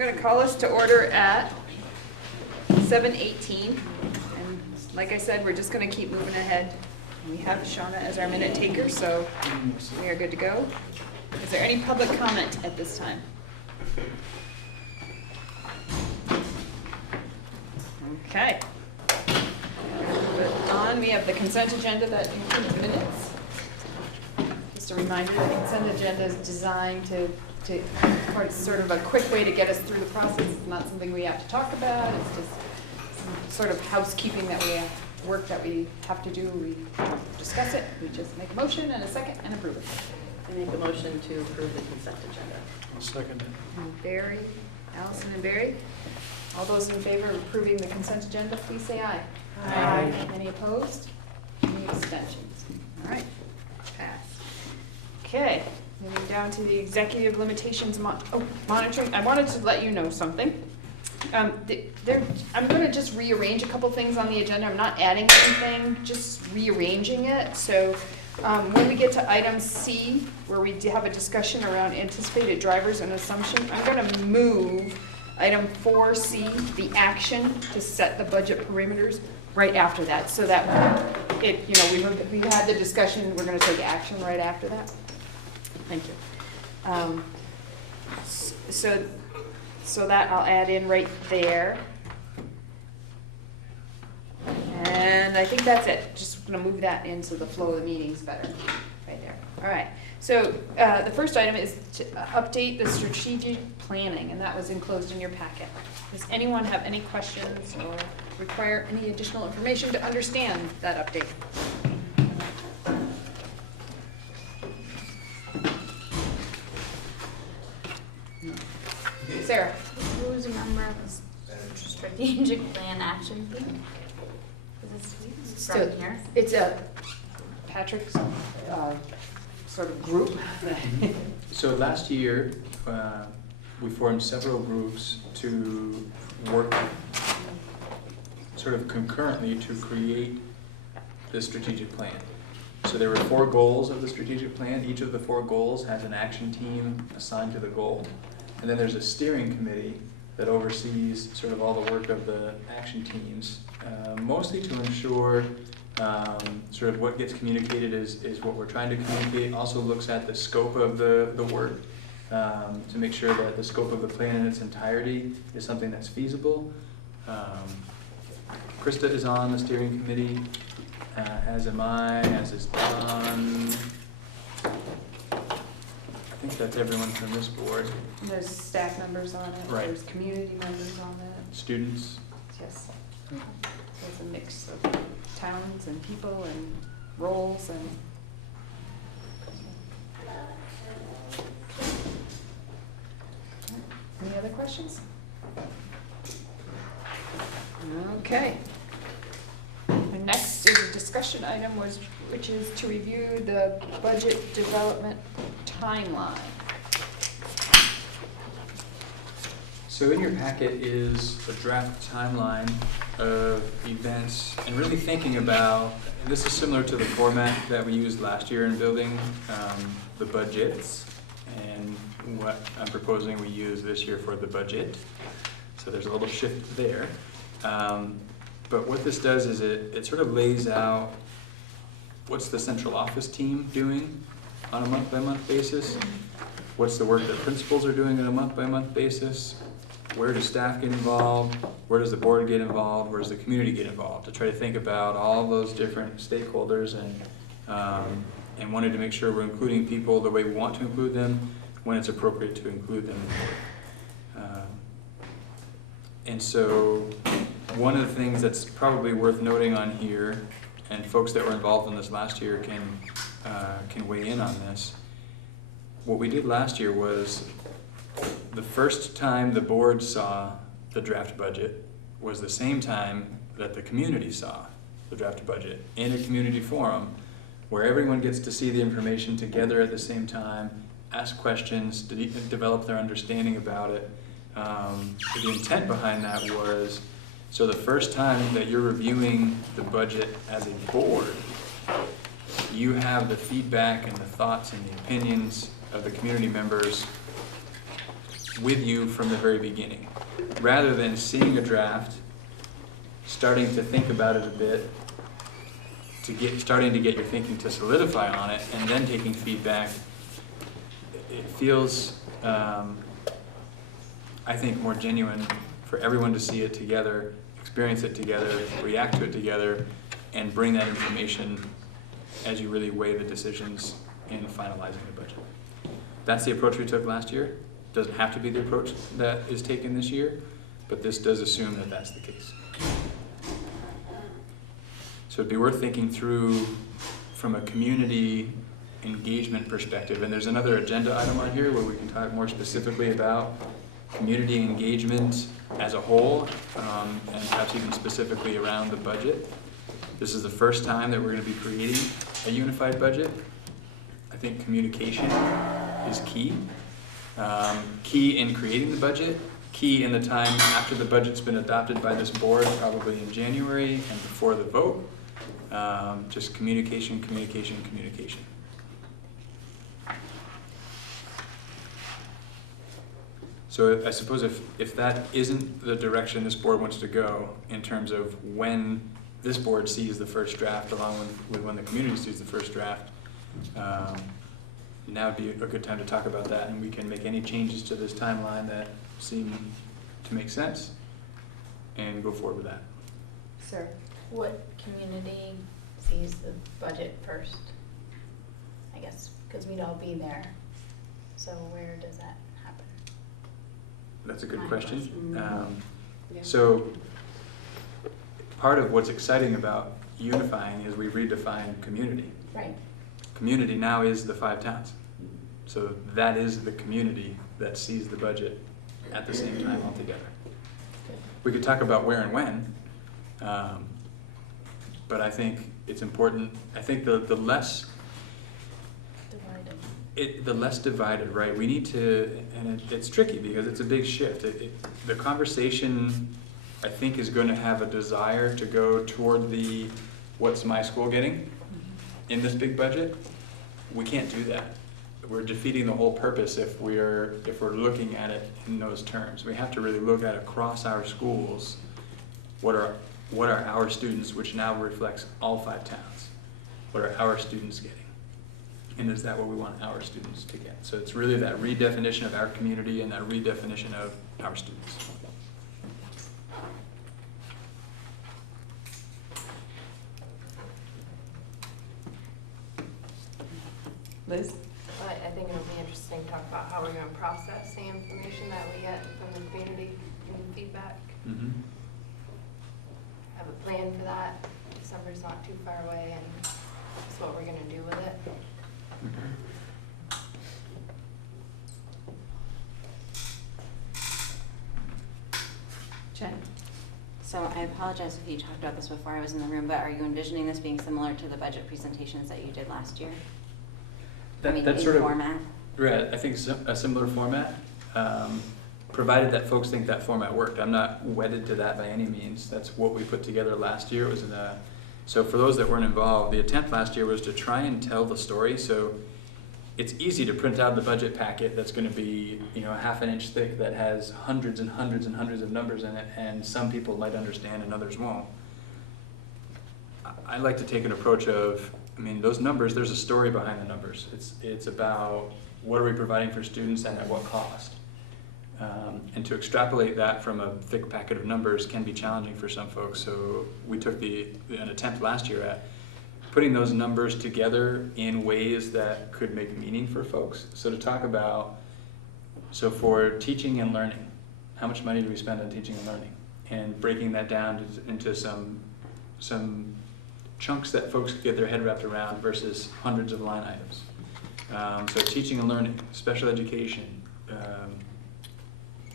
going to call us to order at 7:18. And like I said, we're just going to keep moving ahead. We have Shauna as our minute taker, so we are good to go. Is there any public comment at this time? Okay. We have the consent agenda that includes minutes. Just a reminder, the consent agenda is designed to sort of a quick way to get us through the process. It's not something we have to talk about. It's just some sort of housekeeping that we have, work that we have to do. We discuss it. We just make a motion and a second and approve it. I make a motion to approve the consent agenda. I'll second it. And Barry, Allison and Barry. All those in favor of approving the consent agenda, please say aye. Aye. Any opposed? Any abstentions? All right, passed. Okay, moving down to the executive limitations monitoring. I wanted to let you know something. I'm going to just rearrange a couple things on the agenda. I'm not adding anything, just rearranging it. So when we get to item C, where we have a discussion around anticipated drivers and assumption, I'm going to move item 4C, the action to set the budget parameters, right after that, so that we had the discussion, we're going to take action right after that. Thank you. So that I'll add in right there. And I think that's it. Just going to move that into the flow of the meetings better, right there. All right. So the first item is to update the strategic planning, and that was enclosed in your packet. Does anyone have any questions or require any additional information to understand that update? Sarah? Who was a member of the strategic plan action team? Is this from here? It's a Patrick's sort of group. So last year, we formed several groups to work sort of concurrently to create the strategic plan. So there were 4 goals of the strategic plan. Each of the 4 goals has an action team assigned to the goal. And then there's a steering committee that oversees sort of all the work of the action teams, mostly to ensure sort of what gets communicated is what we're trying to communicate. Also looks at the scope of the work to make sure that the scope of the plan in its entirety is something that's feasible. Krista is on the steering committee, as am I, as is Don. I think that's everyone from this board. And there's staff members on it. Right. There's community members on it. Students. Yes. So it's a mix of towns and people and roles and. Any other questions? Okay. The next is a discussion item which is to review the budget development timeline. So in your packet is a draft timeline of events and really thinking about, and this is similar to the format that we used last year in building the budgets and what I'm proposing we use this year for the budget. So there's a little shift there. But what this does is it sort of lays out what's the central office team doing on a month-by-month basis, what's the work that principals are doing on a month-by-month basis, where does staff get involved, where does the board get involved, where does the community get involved, to try to think about all those different stakeholders and wanted to make sure we're including people the way we want to include them when it's appropriate to include them. And so one of the things that's probably worth noting on here, and folks that were involved in this last year can weigh in on this, what we did last year was the first time the board saw the draft budget was the same time that the community saw the draft budget in a community forum where everyone gets to see the information together at the same time, ask questions, develop their understanding about it. The intent behind that was, so the first time that you're reviewing the budget as a board, you have the feedback and the thoughts and the opinions of the community members with you from the very beginning, rather than seeing a draft, starting to think about it a bit, starting to get your thinking to solidify on it, and then taking feedback. It feels, I think, more genuine for everyone to see it together, experience it together, react to it together, and bring that information as you really weigh the decisions in finalizing the budget. That's the approach we took last year. Doesn't have to be the approach that is taken this year, but this does assume that that's the case. So it'd be worth thinking through from a community engagement perspective. And there's another agenda item on here where we can talk more specifically about community engagement as a whole, and perhaps even specifically around the budget. This is the first time that we're going to be creating a unified budget. I think communication is key. Key in creating the budget, key in the time after the budget's been adopted by this board, probably in January and before the vote. Just communication, communication, communication. So I suppose if that isn't the direction this board wants to go in terms of when this board sees the first draft along with when the community sees the first draft, now would be a good time to talk about that, and we can make any changes to this timeline that seem to make sense and go forward with that. Sir, what community sees the budget first? I guess, because we'd all be there. So where does that happen? That's a good My question. Yeah. So part of what's exciting about unifying is we redefine community. Right. Community now is the 5 towns. So that is the community that sees the budget at the same time altogether. We could talk about where and when, but I think it's important. I think the less divided, right? We need to, and it's tricky because it's a big shift. The conversation, I think, is going to have a desire to go toward the what's my school getting in this big budget. We can't do that. We're defeating the whole purpose if we're looking at it in those terms. We have to really look at across our schools what are our students, which now reflects all 5 towns. What are our students getting? And is that what we want our students to get? So it's really that redefinition of our community and that redefinition of our students. Liz? Well, I think it'll be interesting to talk about how we're going to process the information that we get from the community and feedback. Mm-hmm. Have a plan for that. December's not too far away, and that's what we're going to do with it. Jen? So I apologize if you talked about this before I was in the room, but are you envisioning this being similar to the budget presentations that you did last year? That's in sort of format? Right. I think a similar format, provided that folks think that format worked. I'm not wedded to that by any means. That's what we put together last year. It was so for those that weren't involved, the attempt last year was to try and tell the story. So it's easy to print out the budget packet that's going to be, a half an inch thick that has hundreds and hundreds and hundreds of numbers in it, and some people might understand and others won't. I like to take an approach of, those numbers, there's a story behind the numbers. It's about what are we providing for students and at what cost. And to extrapolate that from a thick packet of numbers can be challenging for some folks. So we took an attempt last year at putting those numbers together in ways that could make meaning for folks. So to talk about, so for teaching and learning, how much money do we spend on teaching and learning? And breaking that down into some chunks that folks could get their head wrapped around versus hundreds of line items. So teaching and learning, special education,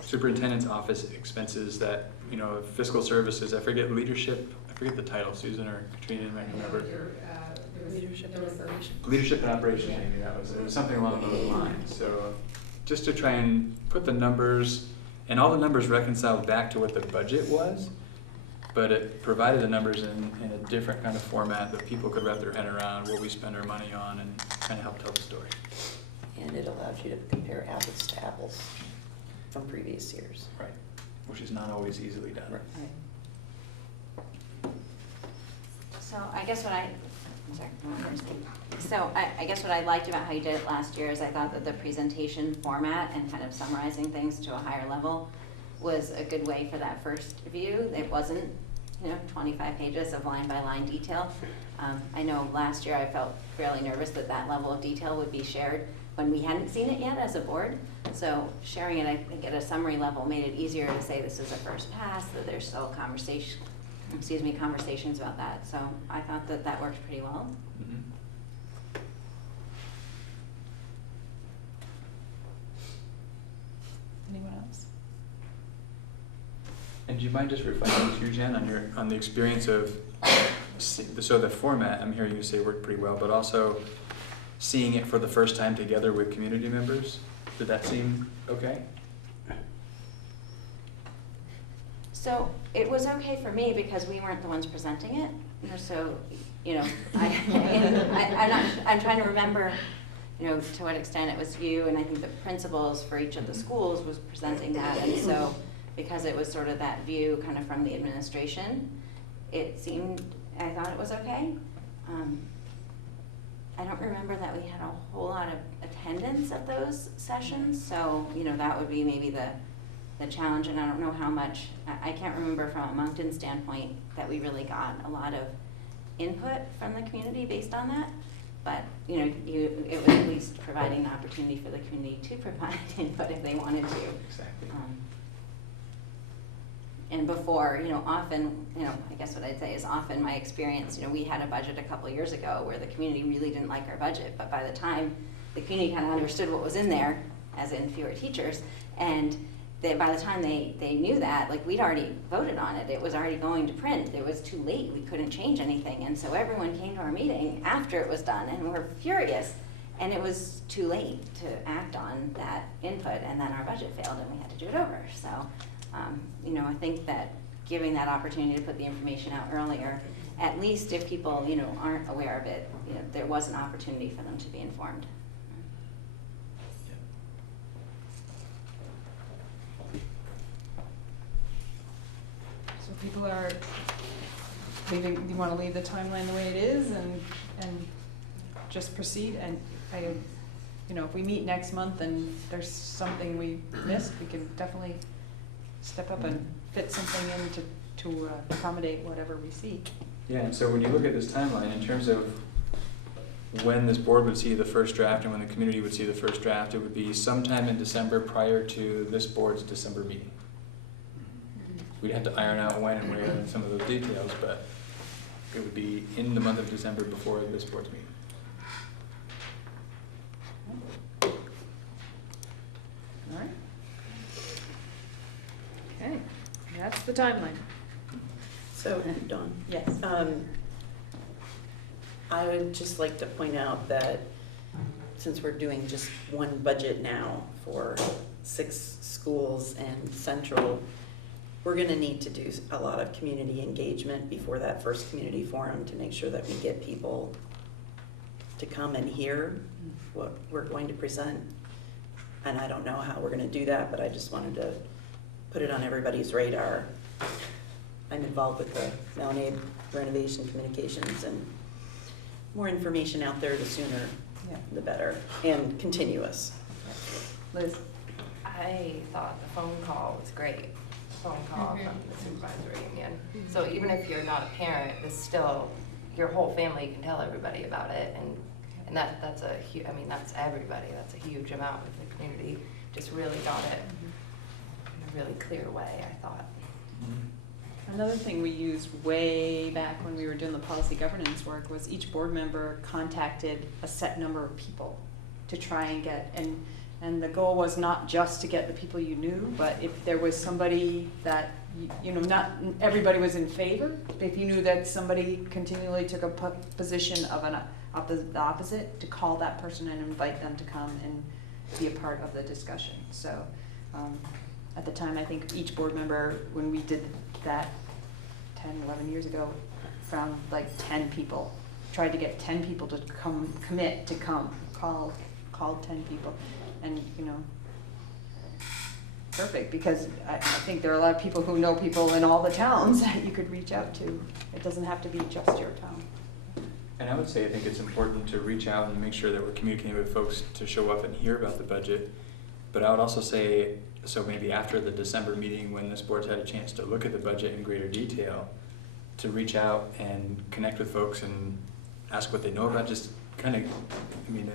superintendent's office expenses that, fiscal services, I forget the title, Susan or Katrina might remember. Leadership and operation. Leadership and operation, maybe it was something along those lines. So just to try and put the numbers, and all the numbers reconciled back to what the budget was, but it provided the numbers in a different kind of format that people could wrap their head around what we spend our money on and kind of help tell the story. And it allows you to compare apples to apples. from previous years. Right, which is not always easily done. Right. So I guess what I'm sorry, I want to speak. So I guess what I liked about how you did it last year is I thought that the presentation format and kind of summarizing things to a higher level was a good way for that first view. It wasn't, 25 pages of line by line detail. I know last year I felt fairly nervous that that level of detail would be shared when we hadn't seen it yet as a board. So sharing it, I think, at a summary level made it easier to say this is a first pass, that there's still conversations about that. So I thought that that worked pretty well. Mhm. Anyone else? And do you mind just reflecting too, Jen, on the experience of, so the format, I'm hearing you say worked pretty well, but also seeing it for the first time together with community members? Did that seem okay? So it was okay for me because we weren't the ones presenting it. So, I'm trying to remember, to what extent it was you, and I think the principals for each of the schools was presenting that. And so because it was sort of that view kind of from the administration, I thought it was okay. I don't remember that we had a whole lot of attendance at those sessions, so, that would be maybe the challenge, and I don't know how much, I can't remember from a Moncton standpoint that we really got a lot of input from the community based on that, but, it was at least providing the opportunity for the community to provide input if they wanted to. Exactly. And before, often, I guess what I'd say is often my experience, we had a budget a couple years ago where the community really didn't like our budget, but by the time the community kind of understood what was in there, as in fewer teachers, and by the time they knew that, like, we'd already voted on it, it was already going to print, it was too late, we couldn't change anything, and so everyone came to our meeting after it was done and were furious, and it was too late to act on that input, and then our budget failed and we had to do it over. So I think that giving that opportunity to put the information out earlier, at least if people, aren't aware of it, there was an opportunity for them to be informed. So people are leaving, do you want to leave the timeline the way it is and just proceed? And if we meet next month and there's something we missed, we can definitely step up and fit something in to accommodate whatever we see. Yeah, and so when you look at this timeline, in terms of when this board would see the first draft and when the community would see the first draft, it would be sometime in December prior to this board's December meeting. We'd have to iron out when and where and some of those details, but it would be in the month of December before this board's meeting. All right. Okay, that's the timeline. So, Dawn, Yes. I would just like to point out that since we're doing just one budget now for 6 schools and Central, we're gonna need to do a lot of community engagement before that first community forum to make sure that we get people to come and hear what we're going to present. And I don't know how we're gonna do that, but I just wanted to put it on everybody's radar. I'm involved with the Mountain Renovation Communications, and more information out there, the sooner Yeah. the better, and continuous. Liz? I thought the phone call was great, phone call from the supervisory union. So even if you're not a parent, it's still, your whole family can tell everybody about it, and that's that's everybody, that's a huge amount of the community, just really got it in a really clear way, I thought. Another thing we used way back when we were doing the policy governance work was each board member contacted a set number of people to try and get, and the goal was not just to get the people you knew, but if there was somebody that, not everybody was in favor, if you knew that somebody continually took a position of the opposite, to call that person and invite them to come and be a part of the discussion. So at the time, I think each board member, when we did that 10, 11 years ago, found like 10 people, tried to get 10 people to commit to come, called 10 people. And, perfect, because I think there are a lot of people who know people in all the towns that you could reach out to. It doesn't have to be just your town. And I would say I think it's important to reach out and make sure that we're communicating with folks to show up and hear about the budget. But I would also say, so maybe after the December meeting, when this board's had a chance to look at the budget in greater detail, to reach out and connect with folks and ask what they know about, just kind of, I mean,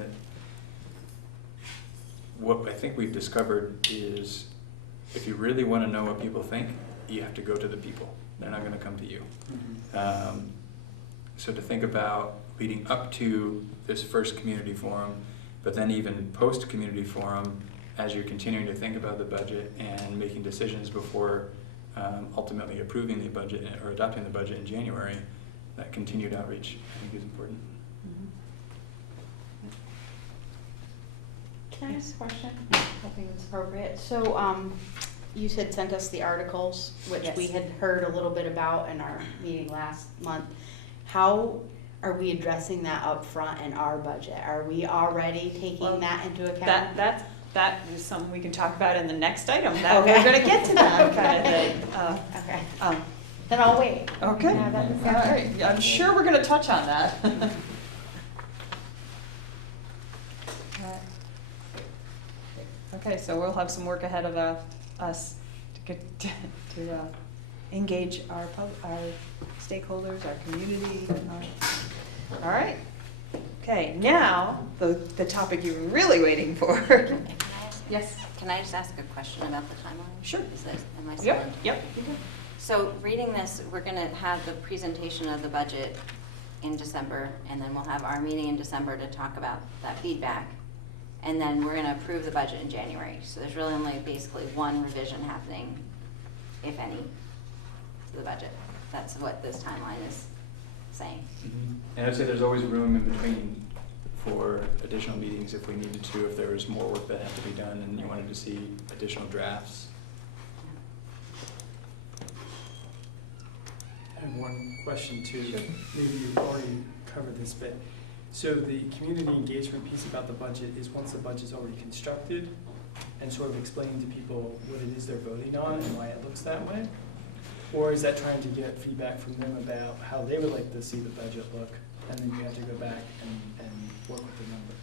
what I think we've discovered is if you really want to know what people think, you have to go to the people. They're not going to come to you. So to think about leading up to this first community forum, but then even post-community forum, as you're continuing to think about the budget and making decisions before ultimately approving the budget or adopting the budget in January, that continued outreach I think is important. Can I ask a question? Hoping it's appropriate. So, you said sent us the articles, which Yes. we had heard a little bit about in our meeting last month. How are we addressing that up front in our budget? Are we already taking Well, that into account? That is something we can talk about in the next item, that Okay. we're gonna get to that kind of thing. Okay, then I'll wait. Okay, Yeah, that all was- right, I'm sure we're gonna touch on that. Okay, so we'll have some work ahead of us to get, to engage our stakeholders, our community. All right, okay, now, the topic you were really waiting for. Can I ask- Yes. Can I just ask a question about the timeline? Sure. Is this, am I still Yep, on? yep. So reading this, we're gonna have the presentation of the budget in December, and then we'll have our meeting in December to talk about that feedback. And then we're gonna approve the budget in January. So there's really only basically one revision happening, if any, to the budget. That's what this timeline is saying. And I'd say there's always room in between for additional meetings if we needed to, if there was more work that had to be done and you wanted to see additional drafts. I have one question too. Maybe you've already covered this bit. So the community engagement piece about the budget is once the budget's already constructed and sort of explaining to people what it is they're voting on and why it looks that way? Or is that trying to get feedback from them about how they would like to see the budget look, and then you have to go back and work with the numbers?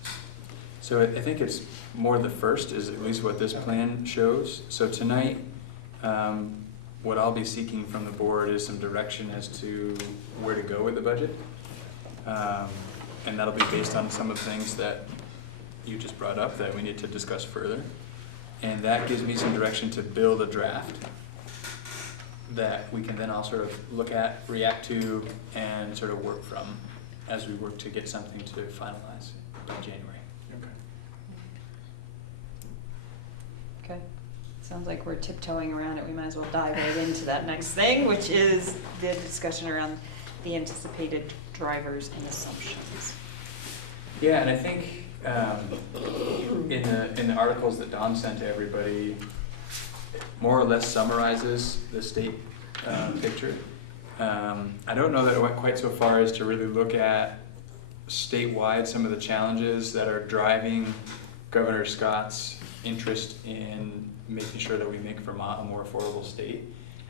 So I think it's more the first, is at least what this plan shows. So tonight, what I'll be seeking from the board is some direction as to where to go with the budget. And that'll be based on some of the things that you just brought up that we need to discuss further. And that gives me some direction to build a draft that we can then all sort of look at, react to, and sort of work from as we work to get something to finalize by January. Okay. Okay, sounds like we're tiptoeing around it. We might as well dive right into that next thing, which is the discussion around the anticipated drivers and assumptions. Yeah, and I think in the articles that Don sent to everybody, more or less summarizes the state picture. I don't know that it went quite so far as to really look at statewide some of the challenges that are driving Governor Scott's interest in making sure that we make Vermont a more affordable state.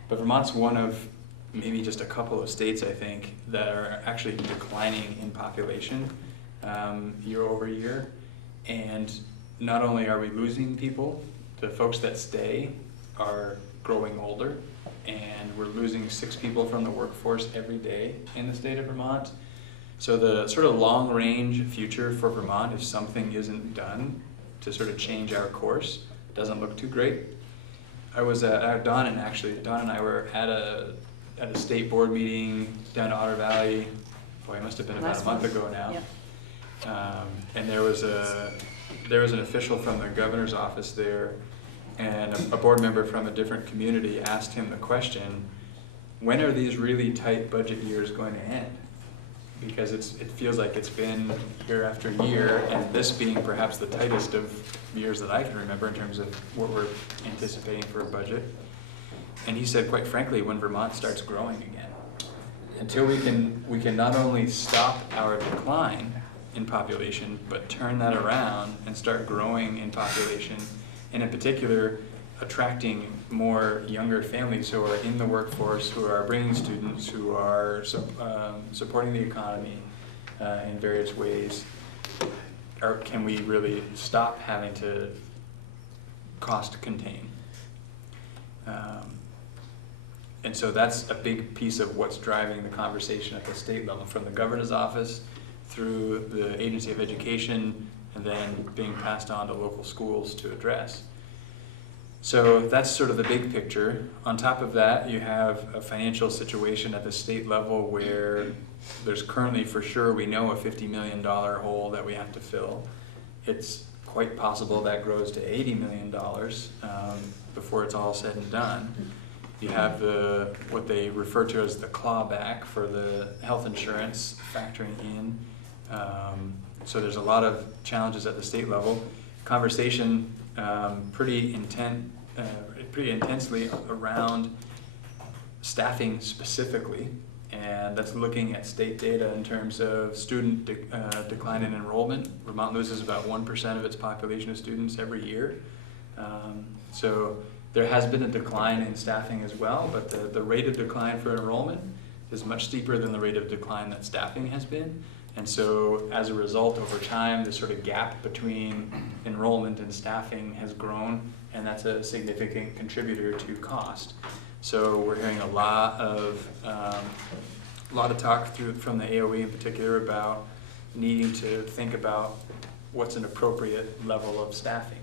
But Vermont's one of maybe just a couple of states, I think, that are actually declining in population year over year. And not only are we losing people, the folks that stay are growing older, and we're losing 6 people from the workforce every day in the state of Vermont. So the sort of long-range future for Vermont, if something isn't done to sort of change our course, doesn't look too great. I was at Don and I were at a state board meeting down in Otter Valley. Boy, it must have been about Last a month month. ago now. Yeah. And there was an official from the governor's office there, and a board member from a different community asked him the question, when are these really tight budget years going to end? Because it feels like it's been year after year, and this being perhaps the tightest of years that I can remember in terms of what we're anticipating for a budget. And he said, quite frankly, when Vermont starts growing again, until we can not only stop our decline in population, but turn that around and start growing in population, and in particular, attracting more younger families who are in the workforce, who are bringing students, who are supporting the economy in various ways, or can we really stop having to cost contain? And so that's a big piece of what's driving the conversation at the state level, from the governor's office through the Agency of Education, and then being passed on to local schools to address. So that's sort of the big picture. On top of that, you have a financial situation at the state level where there's currently, for sure, we know a $50 million hole that we have to fill. It's quite possible that grows to $80 million before it's all said and done. You have what they refer to as the clawback for the health insurance factoring in. So there's a lot of challenges at the state level. Conversation pretty intensely around staffing specifically, and that's looking at state data in terms of student decline in enrollment. Vermont loses about 1% of its population of students every year. So there has been a decline in staffing as well, but the rate of decline for enrollment is much steeper than the rate of decline that staffing has been. And so as a result, over time, the sort of gap between enrollment and staffing has grown, and that's a significant contributor to cost. So we're hearing a lot of talk from the AOE in particular about needing to think about what's an appropriate level of staffing.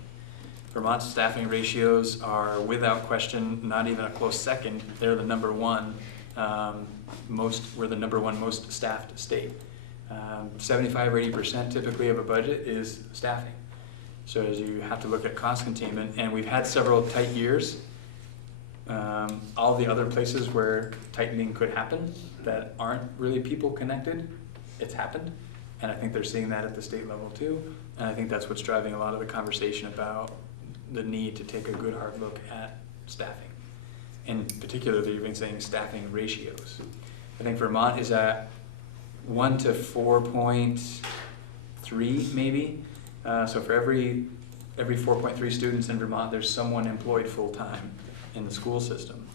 Vermont's staffing ratios are, without question, not even a close second. They're the number one we're the number one most staffed state. 75 or 80% typically of a budget is staffing. So as you have to look at cost containment, and we've had several tight years. All the other places where tightening could happen that aren't really people connected, it's happened. And I think they're seeing that at the state level too. And I think that's what's driving a lot of the conversation about the need to take a good hard look at staffing. In particular, they've been saying staffing ratios. I think Vermont is at 1 to 4.3 maybe. So for every 4.3 students in Vermont, there's someone employed full-time in the school system.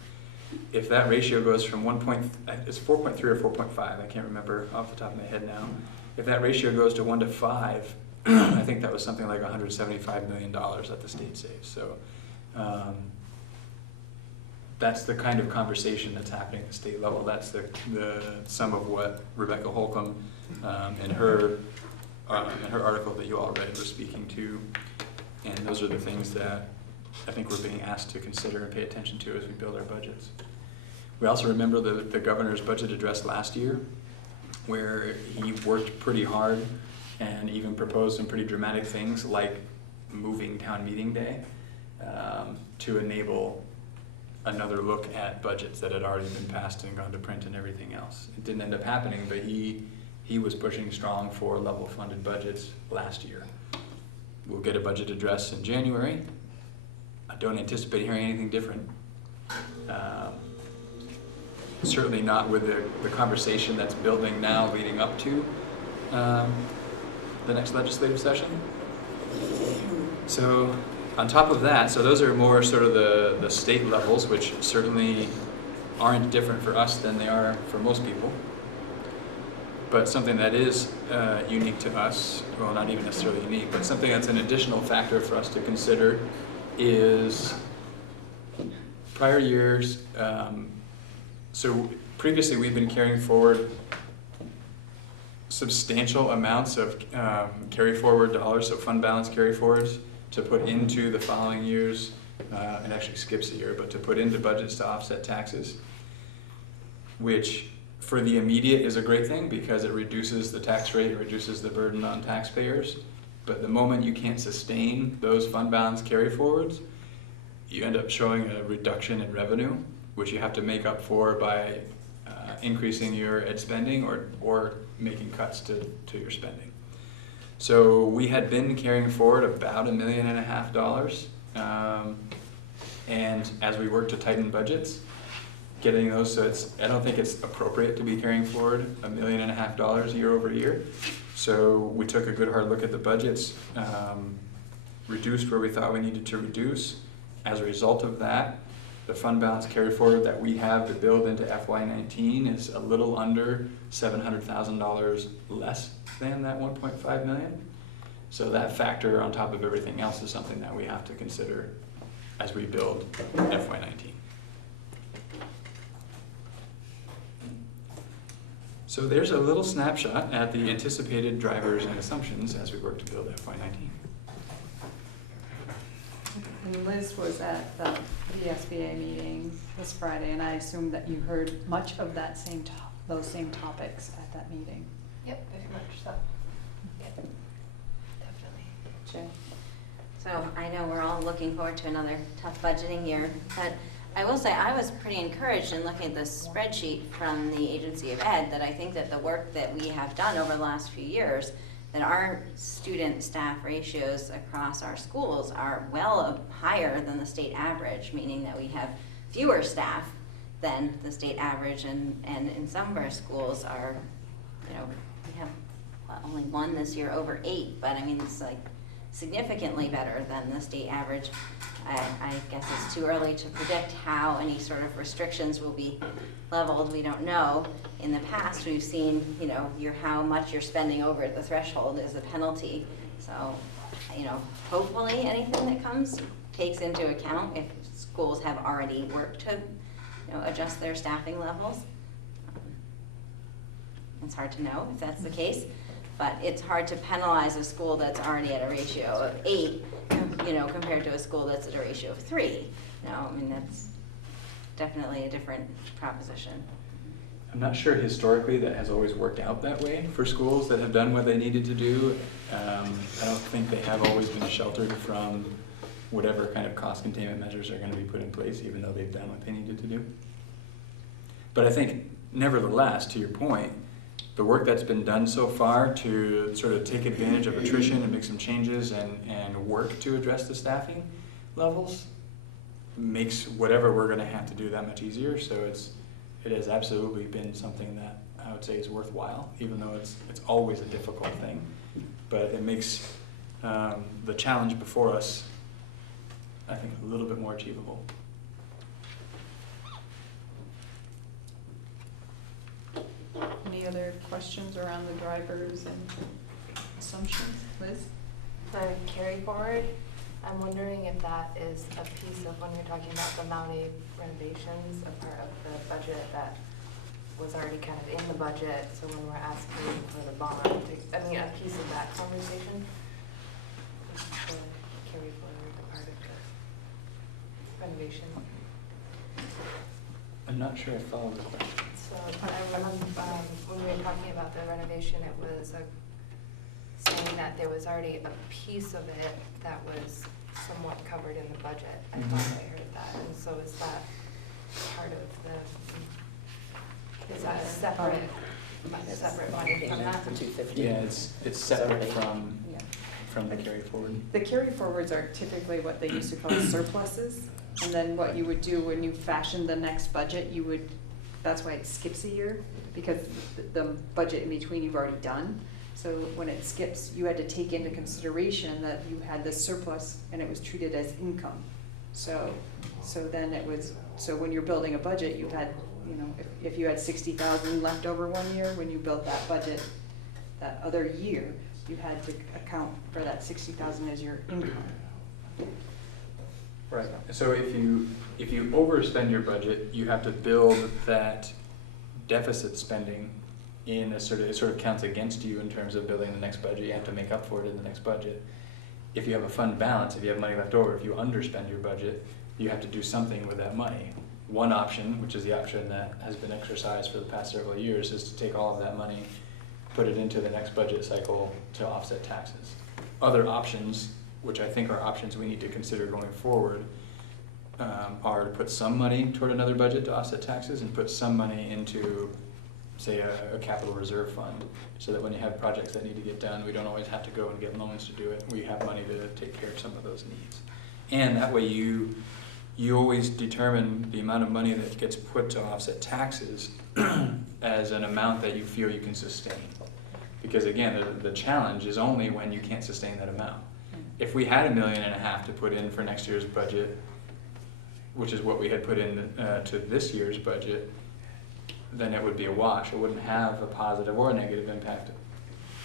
If that ratio goes from it's 4.3 or 4.5, I can't remember off the top of my head now. If that ratio goes to 1 to 5, I think that was something like $175 million that the state saves. So that's the kind of conversation that's happening at the state level. That's the sum of what Rebecca Holcomb in her article that you all read was speaking to. And those are the things that I think we're being asked to consider and pay attention to as we build our budgets. We also remember the governor's budget address last year, where he worked pretty hard and even proposed some pretty dramatic things like moving town meeting day to enable another look at budgets that had already been passed and gone to print and everything else. It didn't end up happening, but he was pushing strong for level funded budgets last year. We'll get a budget address in January. I don't anticipate hearing anything different. Certainly not with the conversation that's building now leading up to the next legislative session. So on top of that, so those are more sort of the state levels, which certainly aren't different for us than they are for most people. But something that is unique to us, well, not even necessarily unique, but something that's an additional factor for us to consider is prior years. So previously we've been carrying forward substantial amounts of carry forward dollars, so fund balance carry forwards to put into the following years, it actually skips a year, but to put into budgets to offset taxes, which for the immediate is a great thing because it reduces the tax rate, it reduces the burden on taxpayers. But the moment you can't sustain those fund balance carry forwards, you end up showing a reduction in revenue, which you have to make up for by increasing your ed spending or making cuts to your spending. So we had been carrying forward about $1.5 million, and as we work to tighten budgets, getting those, so I don't think it's appropriate to be carrying forward $1.5 million year over year. So we took a good hard look at the budgets, reduced where we thought we needed to reduce, as a result of that, the fund balance carry forward that we have to build into FY19 is a little under $700,000 less than that 1.5 million. So that factor on top of everything else is something that we have to consider as we build FY19. So there's a little snapshot at the anticipated drivers and assumptions as we work to build FY19. And Liz was at the VSBA meeting this Friday, and I assume that you heard much of that those same topics at that meeting. Yep, very much so. Yep, definitely. Jay? So I know we're all looking forward to another tough budgeting year, but I will say I was pretty encouraged in looking at this spreadsheet from the Agency of Ed, that I think that the work that we have done over the last few years, that our student-staff ratios across our schools are well higher than the state average, meaning that we have fewer staff than the state average, and in some of our schools are, we have only one this year over 8, but I mean, it's like significantly better than the state average. I guess it's too early to predict how any sort of restrictions will be leveled. We don't know. In the past, we've seen, how much you're spending over the threshold is a penalty. So, hopefully anything that comes takes into account if schools have already worked to, adjust their staffing levels. It's hard to know if that's the case, but it's hard to penalize a school that's already at a ratio of 8, compared to a school that's at a ratio of 3. That's definitely a different proposition. I'm not sure historically that has always worked out that way for schools that have done what they needed to do. I don't think they have always been sheltered from whatever kind of cost containment measures are going to be put in place, even though they've done what they needed to do. But I think, nevertheless, to your point, the work that's been done so far to sort of take advantage of attrition and make some changes and work to address the staffing levels makes whatever we're going to have to do that much easier. So it has absolutely been something that I would say is worthwhile, even though it's always a difficult thing. But it makes the challenge before us, I think, a little bit more achievable. Any other questions around the drivers and assumptions? Liz? For carry forward, I'm wondering if that is a piece of when you're talking about the Maui renovations, a part of the budget that was already kind of in the budget, so when we're asking for the bond, a piece of that conversation, the carry forward, the part of the renovation. I'm not sure I follow the question. So I remember when we were talking about the renovation, it was saying that there was already a piece of it that was somewhat covered in the budget. I thought I heard that. And so is that part of is that a separate money from that? The 250. Yeah, it's separate from the carry forward. The carry forwards are typically what they used to call surpluses. And then what you would do when you fashion the next budget, that's why it skips a year, because the budget in between you've already done. So when it skips, you had to take into consideration that you had this surplus and it was treated as income. So then so when you're building a budget, you had, if you had 60,000 left over one year, when you built that budget that other year, you had to account for that 60,000 as your income. Right. So if you overspend your budget, you have to build that deficit spending in it sort of counts against you in terms of building the next budget. You have to make up for it in the next budget. If you have a fund balance, if you have money left over, if you underspend your budget, you have to do something with that money. One option, which is the option that has been exercised for the past several years, is to take all of that money, put it into the next budget cycle to offset taxes. Other options, which I think are options we need to consider going forward, are to put some money toward another budget to offset taxes and put some money into, say, a capital reserve fund, so that when you have projects that need to get done, we don't always have to go and get loans to do it. We have money to take care of some of those needs. And that way you always determine the amount of money that gets put to offset taxes as an amount that you feel you can sustain. Because again, the challenge is only when you can't sustain that amount. If we had $1.5 million to put in for next year's budget, which is what we had put in to this year's budget, then it would be a wash. It wouldn't have a positive or a negative impact.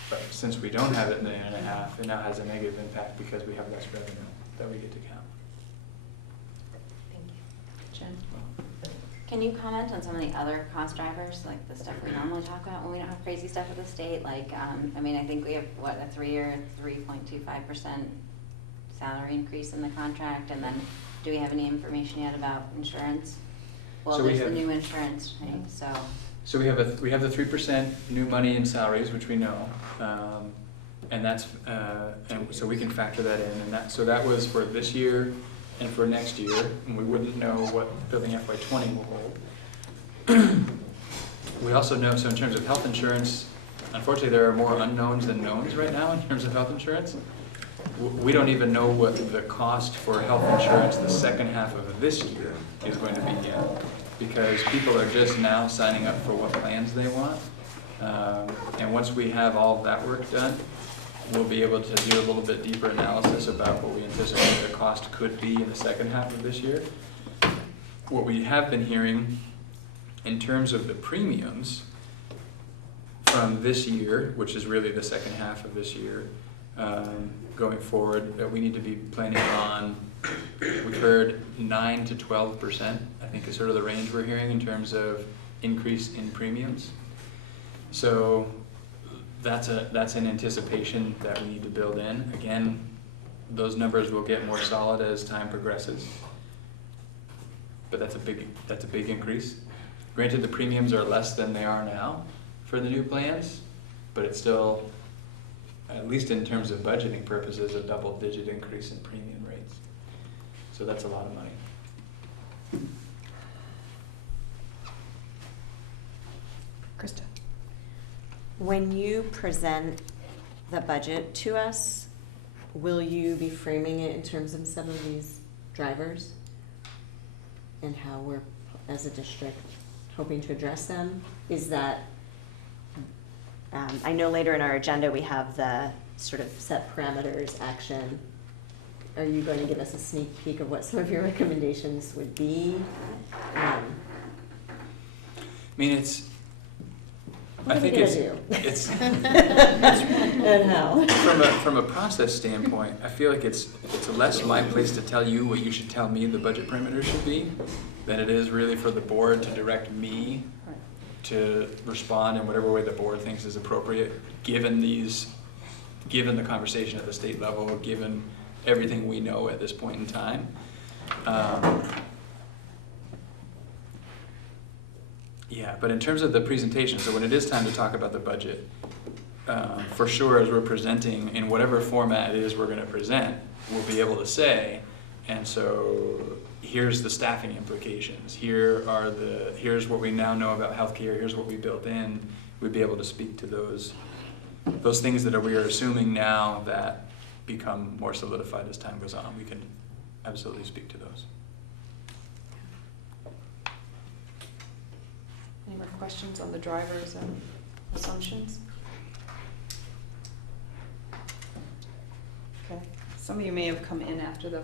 But since we don't have it in the 1.5, it now has a negative impact because we have less revenue that we get to count. Thank you. Jen? Can you comment on some of the other cost drivers, like the stuff we normally talk about when we don't have crazy stuff with the state? Like, I mean, I think we have, what, a 3-year, 3.25% salary increase in the contract, and then do we have any information yet about insurance? Well, So we there's the have- new insurance, right, so. So we have the 3% new money in salaries, which we know, and that's and so we can factor that in, and so that was for this year and for next year, and we wouldn't know what building FY20 will hold. We also know, so in terms of health insurance, unfortunately there are more unknowns than knowns right now in terms of health insurance. We don't even know what the cost for health insurance the second half of this year is going to be yet, because people are just now signing up for what plans they want. And once we have all of that work done, we'll be able to do a little bit deeper analysis about what we anticipate the cost could be in the second half of this year. What we have been hearing in terms of the premiums from this year, which is really the second half of this year, going forward, that we need to be planning on, we've heard 9 to 12%, I think is sort of the range we're hearing in terms of increase in premiums. So that's an anticipation that we need to build in. Again, those numbers will get more solid as time progresses, but that's a big increase. Granted, the premiums are less than they are now for the new plans, but it's still, at least in terms of budgeting purposes, a double-digit increase in premium rates. So that's a lot of money. Krista? When you present the budget to us, will you be framing it in terms of some of these drivers and how we're, as a district, hoping to address them? Is that, I know later in our agenda we have the sort of set parameters action. Are you going to give us a sneak peek of what some of your recommendations would be? I mean, What I are we think gonna it's, do? it's And how? from a process standpoint, I feel like it's less my place to tell you what you should tell me the budget parameters should be than it is really for the board to direct me to respond in whatever way the board thinks is appropriate, given the conversation at the state level, given everything we know at this point in time. Yeah, but in terms of the presentation, so when it is time to talk about the budget, for sure, as we're presenting in whatever format it is we're going to present, we'll be able to say, and so here's the staffing implications. Here's what we now know about healthcare. Here's what we built in. We'd be able to speak to those things that we are assuming now that become more solidified as time goes on. We can absolutely speak to those. Any more questions on the drivers and assumptions? Okay, some of you may have come in after the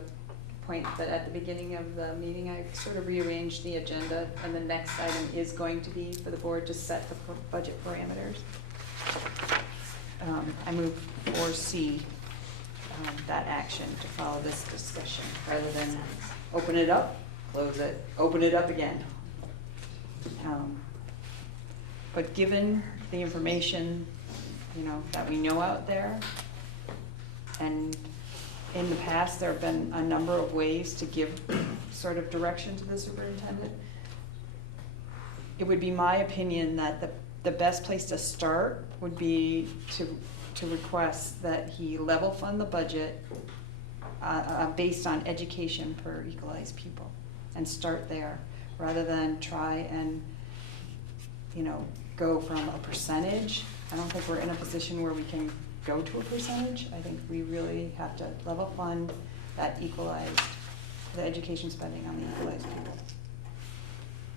point that at the beginning of the meeting I sort of rearranged the agenda, and the next item is going to be for the board to set the budget parameters. I move 4C, that action to follow this discussion rather than open it up, close it, open it up again. But given the information, that we know out there, and in the past there have been a number of ways to give sort of direction to the superintendent, it would be my opinion that the best place to start would be to request that he level fund the budget based on education per equalized pupil, and start there, rather than try and go from a percentage. I don't think we're in a position where we can go to a percentage. I think we really have to level fund that the education spending on the equalized pupil.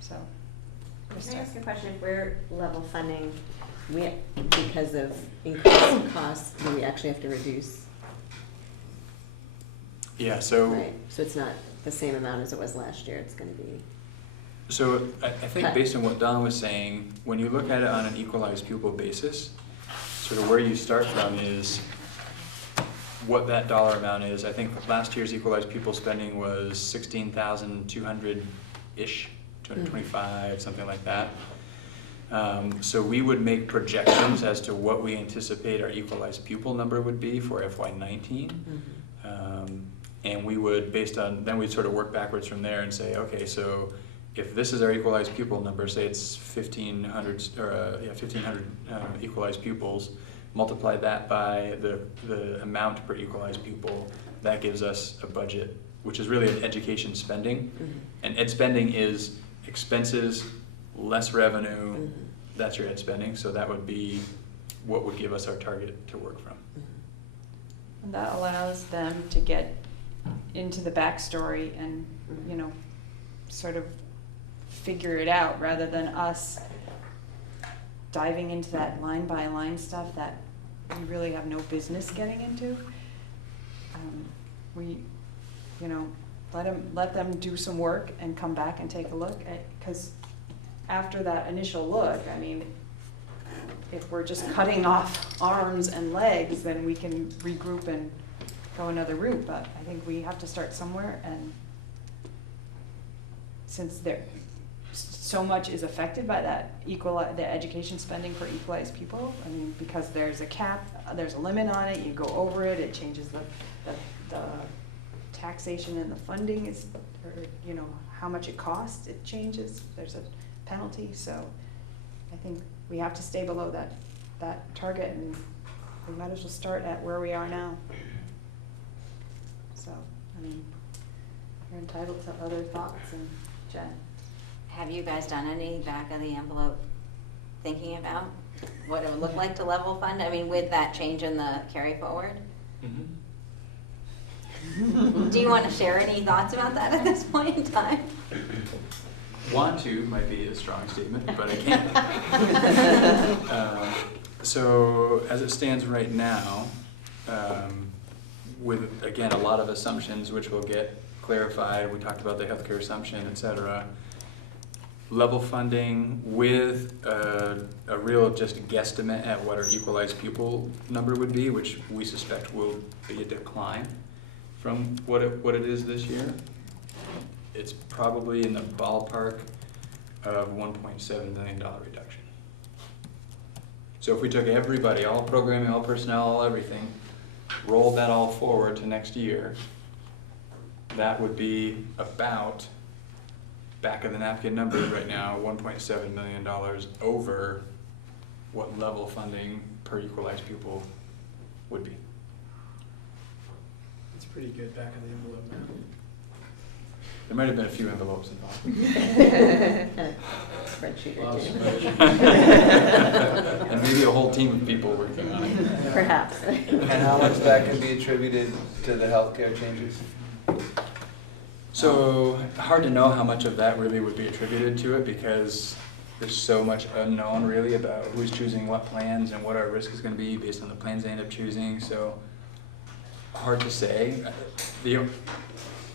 So, Can I ask a question? If we're level funding, because of increased costs, do we actually have to reduce? Yeah, so Right, so it's not the same amount as it was last year, it's gonna be. So I think based on what Don was saying, when you look at it on an equalized pupil basis, sort of where you start from is what that dollar amount is. I think last year's equalized pupil spending was 16,200-ish, 225, something like that. So we would make projections as to what we anticipate our equalized pupil number would be for FY19. And we would, then we'd sort of work backwards from there and say, okay, so if this is our equalized pupil number, say it's 1,500, or 1,500 equalized pupils, multiply that by the amount per equalized pupil, that gives us a budget, which is really an education spending. And ed spending is expenses less revenue, that's your ed spending, so that would be what would give us our target to work from. And that allows them to get into the backstory and, you know, sort of figure it out rather than us diving into that line by line stuff that we really have no business getting into. We, you know, let them do some work and come back and take a look at, because after that initial look, I mean, if we're just cutting off arms and legs, then we can regroup and go another route, but I think we have to start somewhere, and since so much is affected by that the education spending for equalized people, I mean, because there's a cap, there's a limit on it, you go over it, it changes the taxation and the funding is, or, you know, how much it costs, it changes, there's a penalty, so I think we have to stay below that target, and we might as well start at where we are now. So, I mean, you're entitled to other thoughts, and Jen. Have you guys done any back of the envelope thinking about what it would look like to level fund? I mean, with that change in the carry forward? Do you want to share any thoughts about that at this point in time? Want to might be a strong statement, but I can't. So as it stands right now, with, again, a lot of assumptions which will get clarified, we talked about the healthcare assumption, et cetera, level funding with a real just guesstimate at what our equalized pupil number would be, which we suspect will be a decline from what it is this year. It's probably in the ballpark of $1.7 million reduction. So if we took everybody, all programming, all personnel, all everything, rolled that all forward to next year, that would be about, back of the napkin numbers right now, $1.7 million over what level funding per equalized pupil would be. It's pretty good back of the envelope now. There might have been a few envelopes involved. Spreadsheet Wow, or two. And maybe a whole team of people working on it. Perhaps. And how much of that can be attributed to the healthcare changes? So hard to know how much of that really would be attributed to it, because there's so much unknown really about who's choosing what plans and what our risk is going to be based on the plans they end up choosing. So hard to say.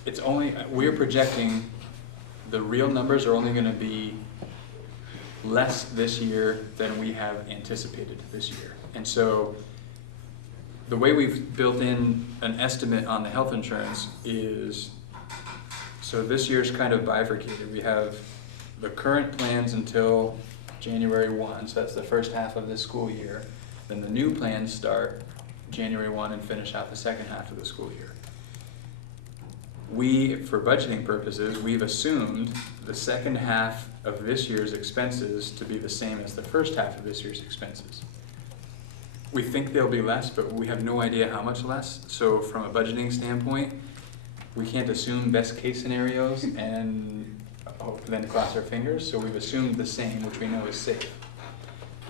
It's only, we're projecting the real numbers are only going to be less this year than we have anticipated this year. And so the way we've built in an estimate on the health insurance is, so this year's kind of bifurcated. We have the current plans until January 1, so that's the first half of this school year. Then the new plans start January 1 and finish out the second half of the school year. We, for budgeting purposes, we've assumed the second half of this year's expenses to be the same as the first half of this year's expenses. We think they'll be less, but we have no idea how much less. So from a budgeting standpoint, we can't assume best case scenarios and hope then cross our fingers. So we've assumed the same, which we know is safe.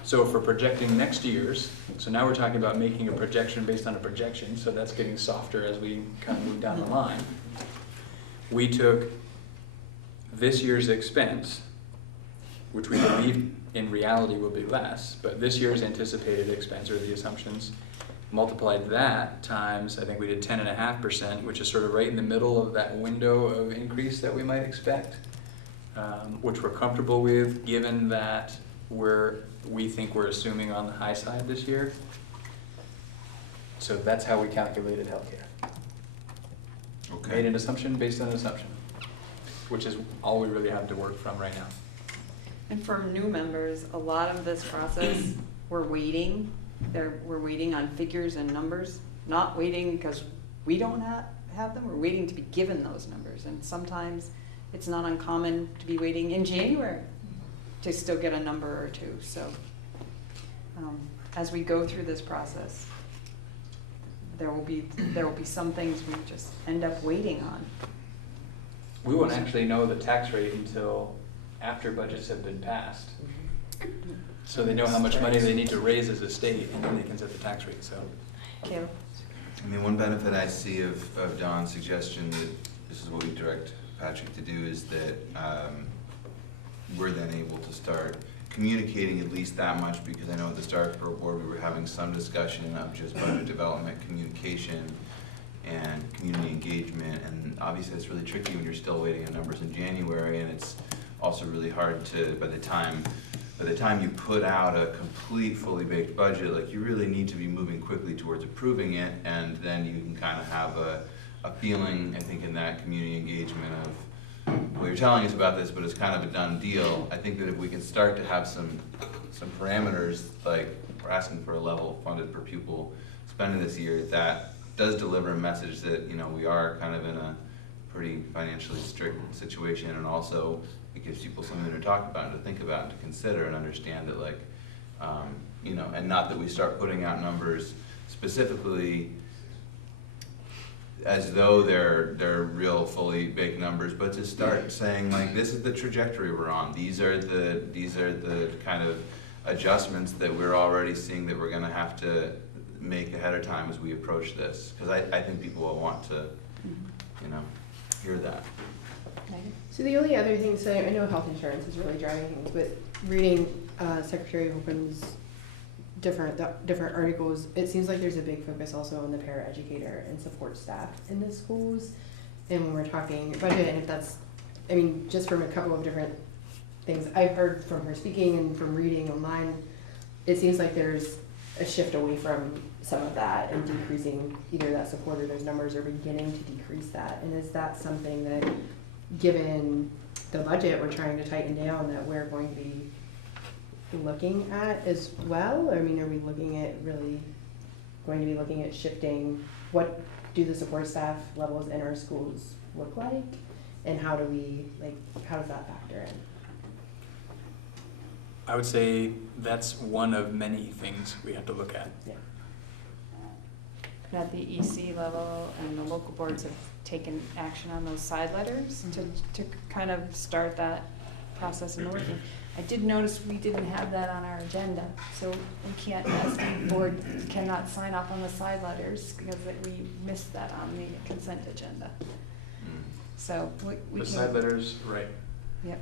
So for projecting next year's, so now we're talking about making a projection based on a projection, so that's getting softer as we kind of move down the line. We took this year's expense, which we believe in reality will be less, but this year's anticipated expense, or the assumptions, multiplied that times, I think we did 10.5%, which is sort of right in the middle of that window of increase that we might expect, which we're comfortable with, given that we think we're assuming on the high side this year. So that's how we calculated healthcare. Okay. Made an assumption based on an assumption, which is all we really have to work from right now. And for new members, a lot of this process, we're waiting. We're waiting on figures and numbers, not waiting because we don't have them. We're waiting to be given those numbers. And sometimes it's not uncommon to be waiting in January to still get a number or two. So as we go through this process, there will be some things we just end up waiting on. We won't actually know the tax rate until after budgets have been passed. So they know how much money they need to raise as a state, and then they can set the tax rate, so. Caleb? I mean, one benefit I see of Don's suggestion that this is what we direct Patrick to do is that we're then able to start communicating at least that much, because I know at the start of our board we were having some discussion of just budget development, communication, and community engagement, and obviously it's really tricky when you're still waiting on numbers in January, and it's also really hard to, by the time you put out a complete, fully baked budget, like you really need to be moving quickly towards approving it, and then you can kind of have a feeling, I think, in that community engagement of, well, you're telling us about this, but it's kind of a done deal. I think that if we can start to have some parameters, like we're asking for a level funded per pupil spending this year, that does deliver a message that, you know, we are kind of in a pretty financially strict situation, and also it gives people something to talk about and to think about and to consider and understand that, like, you know, and not that we start putting out numbers specifically as though they're real fully baked numbers, but to start saying, like, this is the trajectory we're on. These are the kind of adjustments that we're already seeing that we're gonna have to make ahead of time as we approach this. Because I think people will want to, you know, hear that. So the only other thing, so I know health insurance is really driving things, but reading Secretary Holcomb's different articles, it seems like there's a big focus also on the paraeducator and support staff in the schools. And when we're talking budget, and if that's, I mean, just from a couple of different things I've heard from her speaking and from reading online, it seems like there's a shift away from some of that and decreasing either that support or those numbers are beginning to decrease that. And is that something that, given the budget we're trying to tighten down, that we're going to be looking at as well? I mean, are we looking at really going to be looking at shifting, what do the support staff levels in our schools look like? And how do we, like, how does that factor in? I would say that's one of many things we have to look at. Yeah. At the EC level and the local boards have taken action on those side letters to kind of start that process and working. I did notice we didn't have that on our agenda, so we can't, as the board cannot sign off on the side letters because we missed that on the consent agenda. So we The can. side letters, right. Yep.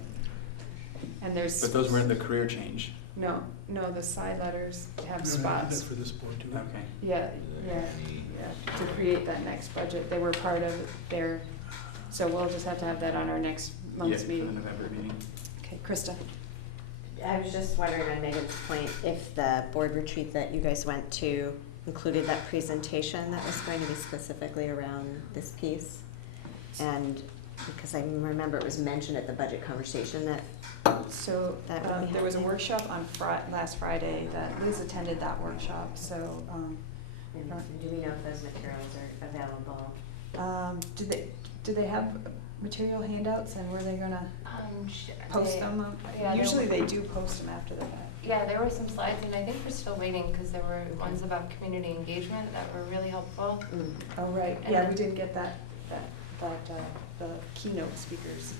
And there's. But those weren't the career change. No, the side letters have spots. For this board too. Okay. Yeah, to create that next budget. They were part of their, so we'll just have to have that on our next month's Yeah, meeting. for the November meeting. Okay, Krista. I was just wondering on Megan's point, if the board retreat that you guys went to included that presentation that was going to be specifically around this piece? And because I remember it was mentioned at the budget conversation that So That would be there was a helpful. workshop on last Friday that Liz attended that workshop, so. do we know if those materials are available? Do they have material handouts and were they gonna post them up? yeah, they Usually were- they do post them after the fact. Yeah, there were some slides, and I think we're still waiting, because there were ones about community engagement that were really helpful. Oh, right, And yeah, then- we didn't get that, the keynote speakers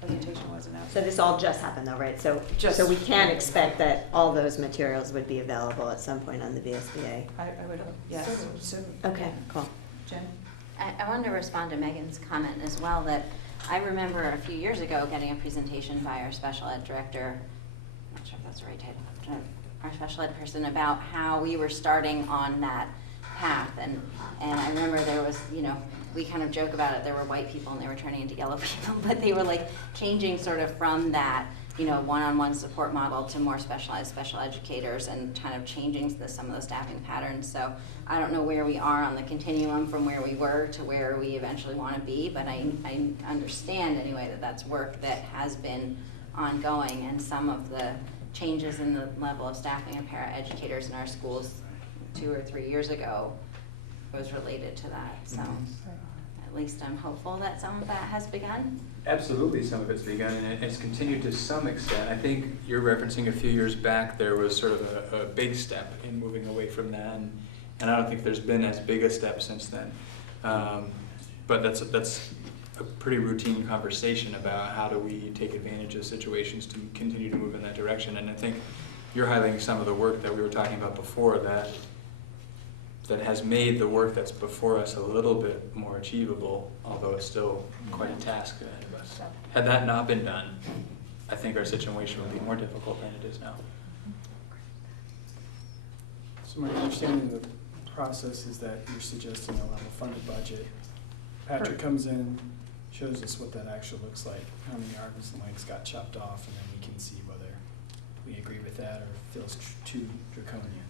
presentation wasn't out. So this all just happened though, right? So we can expect that all those materials would be available at some point on the VSBA? I would hope, yes, soon. Okay, cool. Jen? I wanted to respond to Megan's comment as well, that I remember a few years ago getting a presentation by our special ed director, I'm not sure if that's the right title, our special ed person, about how we were starting on that path. And I remember there was, you know, we kind of joke about it, there were white people and they were turning into yellow people, but they were like changing sort of from that, you know, one-on-one support model to more specialized special educators and kind of changing some of the staffing patterns. So I don't know where we are on the continuum from where we were to where we eventually want to be, but I understand anyway that that's work that has been ongoing, and some of the changes in the level of staffing of para-educators in our schools 2 or 3 years ago was related to that. So at least I'm hopeful that some of that has begun. Absolutely, some of it's begun, and it's continued to some extent. I think you're referencing a few years back, there was sort of a big step in moving away from that, and I don't think there's been as big a step since then. But that's a pretty routine conversation about how do we take advantage of situations to continue to move in that direction. And I think you're highlighting some of the work that we were talking about before that has made the work that's before us a little bit more achievable, although it's still quite a task ahead of us. Had that not been done, I think our situation would be more difficult than it is now. So my understanding of the process is that you're suggesting a level funded budget. Patrick comes in, shows us what that actually looks like, how many arms and legs got chopped off, and then we can see whether we agree with that or feels too draconian,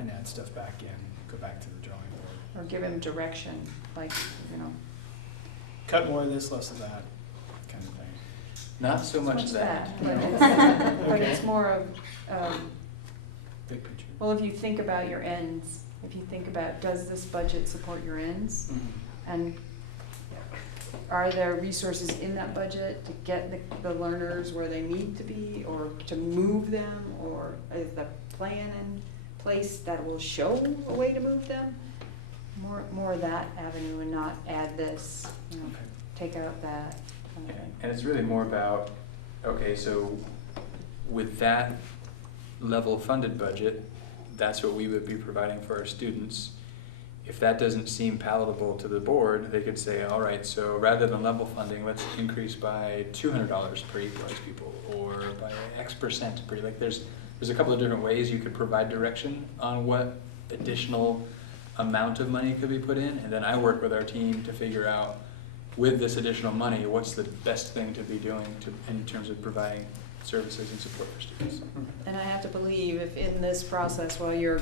and add stuff back in, go back to the drawing board. Or give him direction, like, you know. Cut more of this, less of that, kind of thing. Not so much that. But Okay. it's more of, Big picture. well, if you think about your ends, if you think about, does this budget support your ends? And are there resources in that budget to get the learners where they need to be, or to move them, or is the plan in place that will show a way to move them? More of that avenue, and not add this, you know, take out that kind of thing. And it's really more about, okay, so with that level funded budget, that's what we would be providing for our students. If that doesn't seem palatable to the board, they could say, all right, so rather than level funding, let's increase by $200 per equalized pupil, or by X% per, like there's a couple of different ways you could provide direction on what additional amount of money could be put in, and then I work with our team to figure out, with this additional money, what's the best thing to be doing in terms of providing services and support for students. And I have to believe if in this process, while you're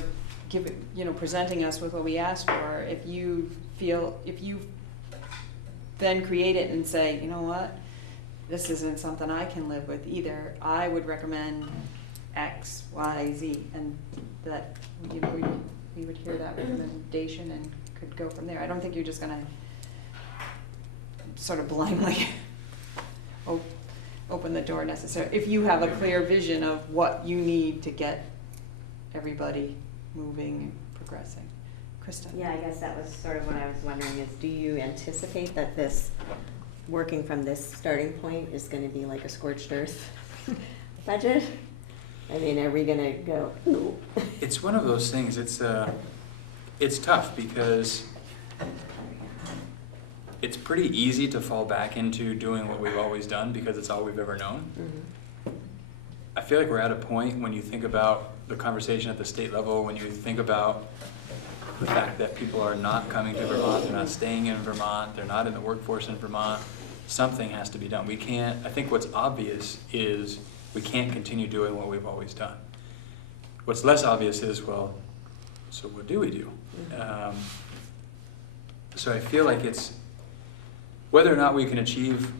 presenting us with what we asked for, if you then create it and say, you know what, this isn't something I can live with either, I would recommend X, Y, Z, and that, you know, we would hear that recommendation and could go from there. I don't think you're just gonna sort of blindly open the door necessarily, if you have a clear vision of what you need to get everybody moving and progressing. Krista? Yeah, I guess that was sort of what I was wondering is, do you anticipate that this, working from this starting point, is going to be like a scorched earth budget? I mean, are we going to go, ooh? It's one of those things, it's tough because it's pretty easy to fall back into doing what we've always done because it's all we've ever known. I feel like we're at a point when you think about the conversation at the state level, when you think about the fact that people are not coming to Vermont, they're not staying in Vermont, they're not in the workforce in Vermont, something has to be done. We can't, I think what's obvious is we can't continue doing what we've always done. What's less obvious is, well, so what do we do? So I feel like it's, whether or not we can achieve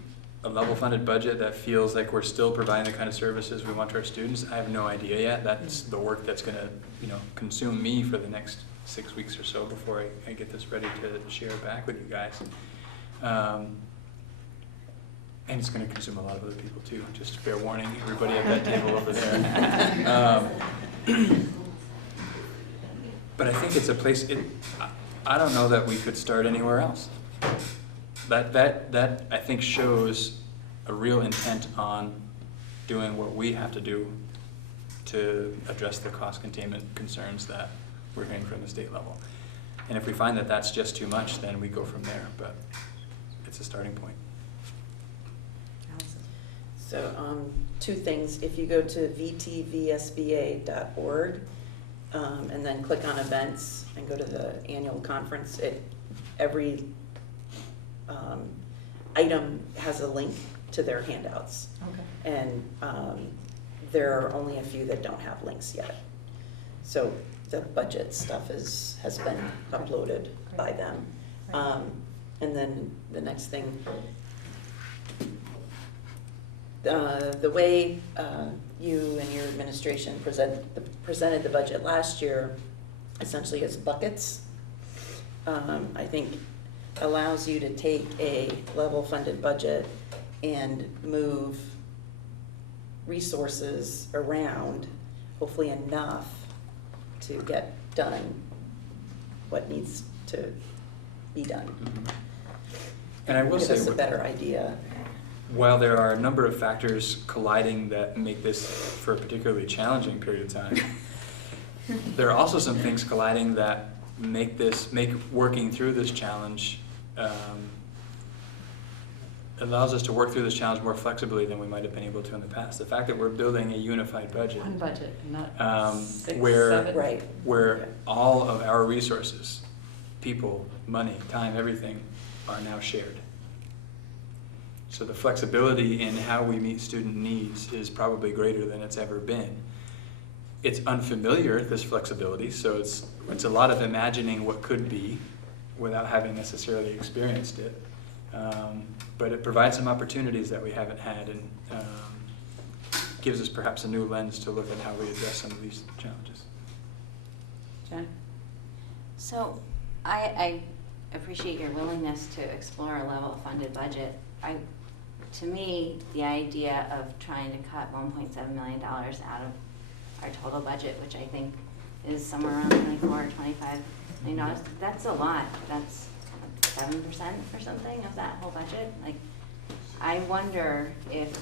a level funded budget that feels like we're still providing the kind of services we want to our students, I have no idea yet. That's the work that's going to, consume me for the next 6 weeks or so before I get this ready to share back with you guys. And it's going to consume a lot of other people too. Just fair warning, everybody at that table over there. But I think it's a place. I don't know that we could start anywhere else. That I think shows a real intent on doing what we have to do to address the cost containment concerns that we're hearing from the state level. And if we find that that's just too much, then we go from there. But it's a starting point. So 2 things. If you go to vtvsba.org, and then click on events and go to the annual conference, every item has a link to their handouts. Okay. And there are only a few that don't have links yet. So the budget stuff has been uploaded by them. And then the next thing, the way you and your administration presented the budget last year, essentially as buckets, I think allows you to take a level funded budget and move resources around, hopefully enough to get done what needs to be done. And I will say, give us a better idea. while there are a number of factors colliding that make this for a particularly challenging period of time, there are also some things colliding that make working through this challenge, allows us to work through this challenge more flexibly than we might have been able to in the past. The fact that we're building a unified budget, One budget, not 6, where 7. Right. where all of our resources, people, money, time, everything, are now shared. So the flexibility in how we meet student needs is probably greater than it's ever been. It's unfamiliar, this flexibility, so it's a lot of imagining what could be without having necessarily experienced it. But it provides some opportunities that we haven't had, and gives us perhaps a new lens to look at how we address some of these challenges. Jen? So I appreciate your willingness to explore a level funded budget. To me, the idea of trying to cut $1.7 million out of our total budget, which I think is somewhere around 24 or 25 million, that's a lot. That's 7% or something of that whole budget. Like, I wonder if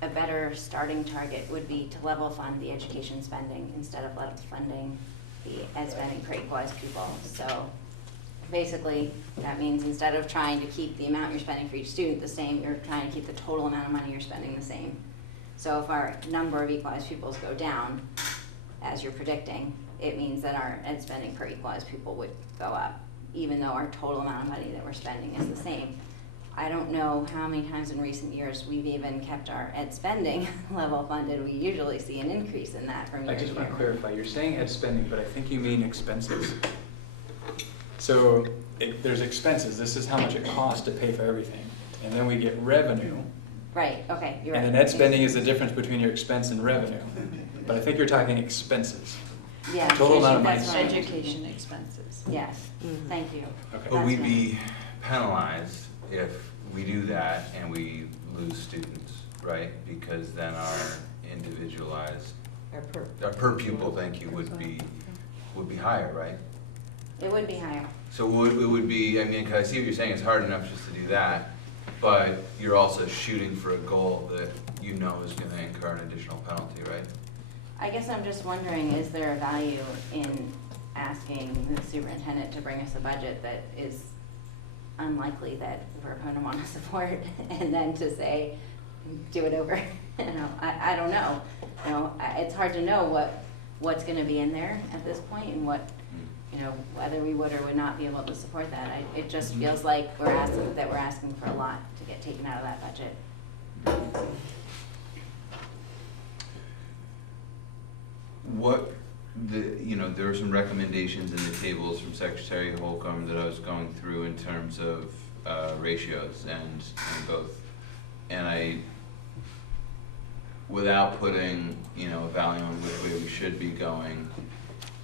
a better starting target would be to level fund the education spending instead of level funding the ed spending per equalized pupil. So basically, that means instead of trying to keep the amount you're spending for each student the same, you're trying to keep the total amount of money you're spending the same. So if our number of equalized pupils go down, as you're predicting, it means that our ed spending per equalized pupil would go up, even though our total amount of money that we're spending is the same. I don't know how many times in recent years we've even kept our ed spending level funded. We usually see an increase in that from year I to just year. want to clarify, you're saying ed spending, but I think you mean expenses. So there's expenses, this is how much it costs to pay for everything. And then we get revenue. Right, okay, you're right. And then ed spending is the difference between your expense and revenue. But I think you're talking expenses. Yeah, Total amount of money that's spent. right. Education expenses. Yes, thank you. Okay. But we'd be penalized if we do that and we lose students, right? Because then our individualized, our per pupil, thank you, would be higher, right? It would be higher. So it would be, I mean, 'cause I see what you're saying, it's hard enough just to do that, but you're also shooting for a goal that you know is gonna incur an additional penalty, right? I guess I'm just wondering, is there a value in asking the superintendent to bring us a budget that is unlikely that we're going to want to support, and then to say, do it over? You know, I don't know. You know, it's hard to know what's going to be in there at this point, and what, you know, whether we would or would not be able to support that. It just feels like we're asking for a lot to get taken out of that budget. There were some recommendations in the tables from Secretary Holcomb that I was going through in terms of ratios and both. And I, without putting, a value on which way we should be going,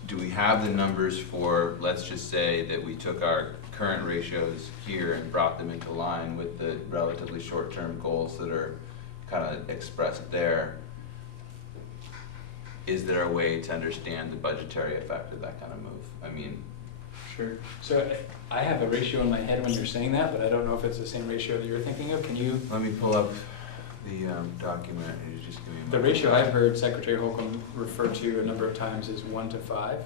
do we have the numbers for, let's just say that we took our current ratios here and brought them into line with the relatively short-term goals that are kind of expressed there? Is there a way to understand the budgetary effect of that kind of move? I mean, Sure. So I have a ratio in my head when you're saying that, but I don't know if it's the same ratio that you're thinking of. Can you? let me pull up the document. You just give me a The moment. ratio I've heard Secretary Holcomb refer to a number of times is 1 to 5,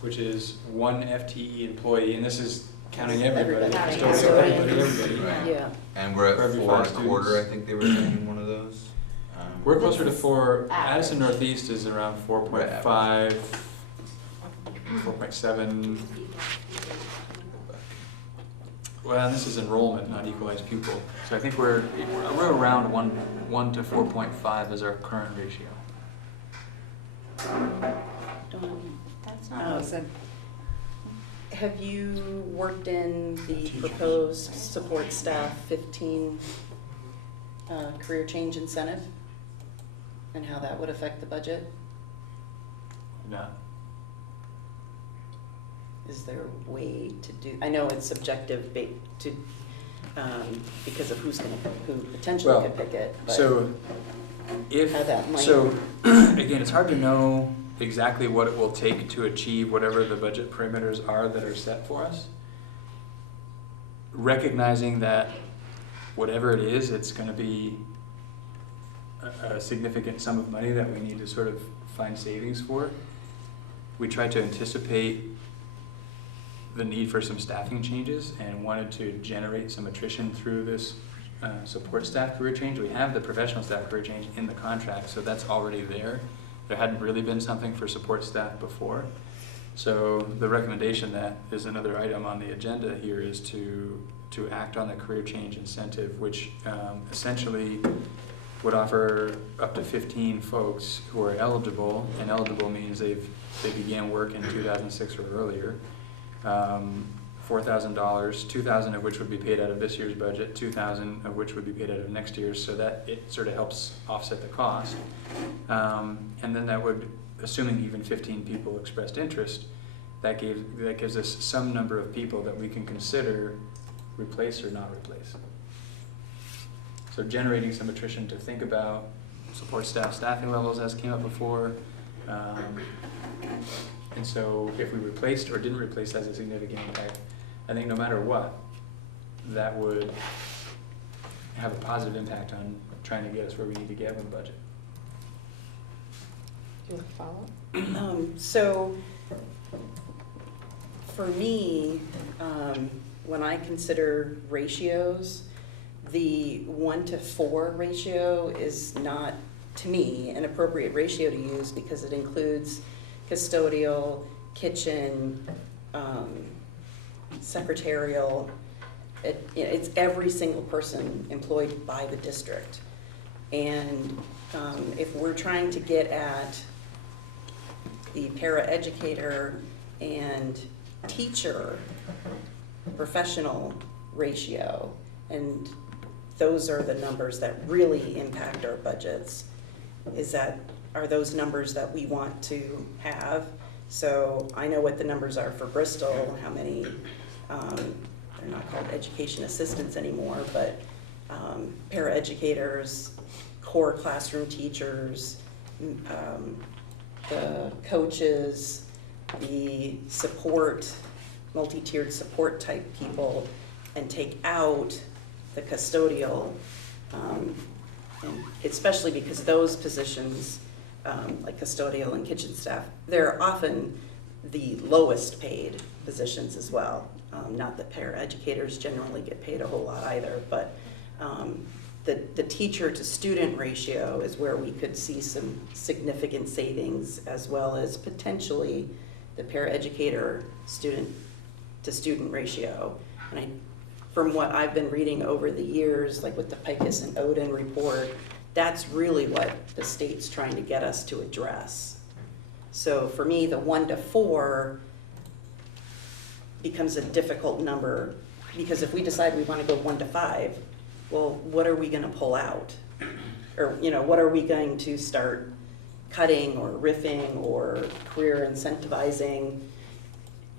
which is 1 FTE employee, and this is counting everybody. Everybody. Still Counting everybody. Right. Yeah. And we're For at every 4 5 and a quarter, I students. think they were saying in one of those. We're closer to 4. Average. Addison Northeast is around 4.5. 4.7. Well, this is enrollment, not equalized pupil. So I think we're around 1 to 4.5 is our current ratio. Dawn, That's not have you worked in the Teachers. proposed support staff 15 career change incentive? And how that would affect the budget? No. Is there a way to do, I know it's subjective because of who potentially Well, could pick it, but So if, how that might. so again, it's hard to know exactly what it will take to achieve whatever the budget parameters are that are set for us. Recognizing that whatever it is, it's gonna be a significant sum of money that we need to sort of find savings for. We tried to anticipate the need for some staffing changes and wanted to generate some attrition through this support staff career change. We have the professional staff career change in the contract, so that's already there. There hadn't really been something for support staff before. So the recommendation that is another item on the agenda here is to act on the career change incentive, which essentially would offer up to 15 folks who are eligible, and eligible means they began work in 2006 or earlier, $4,000, 2,000 of which would be paid out of this year's budget, 2,000 of which would be paid out of next year's, so that it sort of helps offset the cost. And then that would, assuming even 15 people expressed interest, that gives us some number of people that we can consider replace or not replace. So generating some attrition to think about support staff staffing levels as came up before. And so if we replaced or didn't replace, has a significant impact. I think no matter what, that would have a positive impact on trying to get us where we need to get with the budget. Do you want to follow? So for me, when I consider ratios, the 1 to 4 ratio is not, to me, an appropriate ratio to use because it includes custodial, kitchen, secretarial. It's every single person employed by the district. And if we're trying to get at the paraeducator and teacher professional ratio, and those are the numbers that really impact our budgets, are those numbers that we want to have. So I know what the numbers are for Bristol, how many, they're not called education assistants anymore, but paraeducators, core classroom teachers, the coaches, the support, multi-tiered support type people, and take out the custodial, and especially because those positions, like custodial and kitchen staff, they're often the lowest paid positions as well. Not that paraeducators generally get paid a whole lot either, but the teacher to student ratio is where we could see some significant savings, as well as potentially the paraeducator student to student ratio. And from what I've been reading over the years, like with the Picus and Odin report, that's really what the state's trying to get us to address. So for me, the 1 to 4 becomes a difficult number, because if we decide we want to go 1 to 5, well, what are we going to pull out? Or, what are we going to start cutting or riffing or career incentivizing?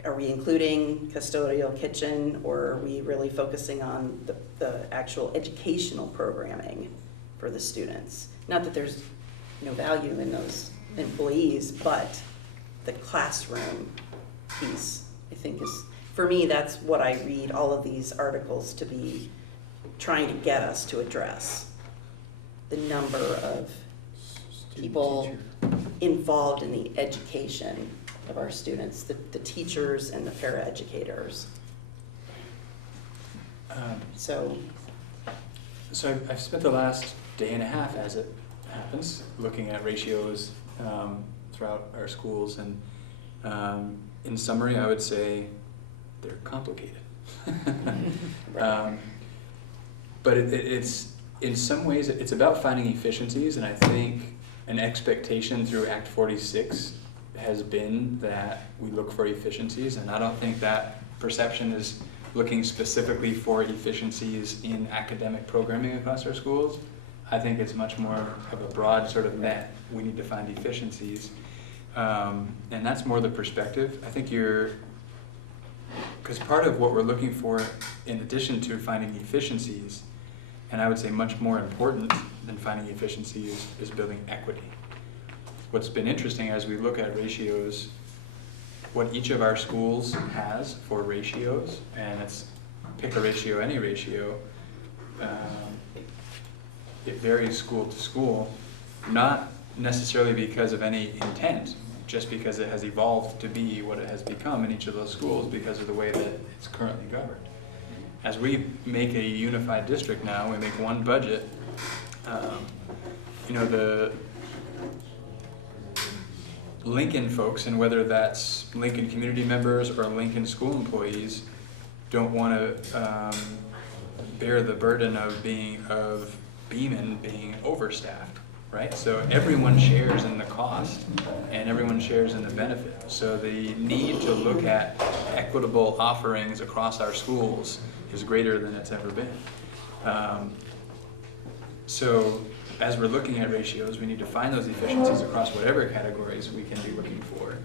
Are we including custodial kitchen, or are we really focusing on the actual educational programming for the students? Not that there's no value in those employees, but the classroom piece, I think, is, for me, that's what I read all of these articles to be trying to get us to address. The number of people involved in the education of our students, the teachers and the paraeducators. So I've spent the last day and a half, as it happens, looking at ratios throughout our schools, and In summary, I would say they're complicated. But it's, in some ways, it's about finding efficiencies, and I think an expectation through Act 46 has been that we look for efficiencies, and I don't think that perception is looking specifically for efficiencies in academic programming across our schools. I think it's much more of a broad sort of net. We need to find efficiencies. And that's more the perspective. I think because part of what we're looking for, in addition to finding efficiencies, and I would say much more important than finding efficiencies, is building equity. What's been interesting as we look at ratios, what each of our schools has for ratios, and it's pick a ratio, any ratio, it varies school to school, not necessarily because of any intent, just because it has evolved to be what it has become in each of those schools because of the way that it's currently governed. As we make a unified district now, we make one budget, the Lincoln folks, and whether that's Lincoln community members or Lincoln school employees, don't want to bear the burden of Beeman being overstaffed, right? So everyone shares in the cost and everyone shares in the benefit. So the need to look at equitable offerings across our schools is greater than it's ever been. So as we're looking at ratios, we need to find those efficiencies across whatever categories we can be looking for,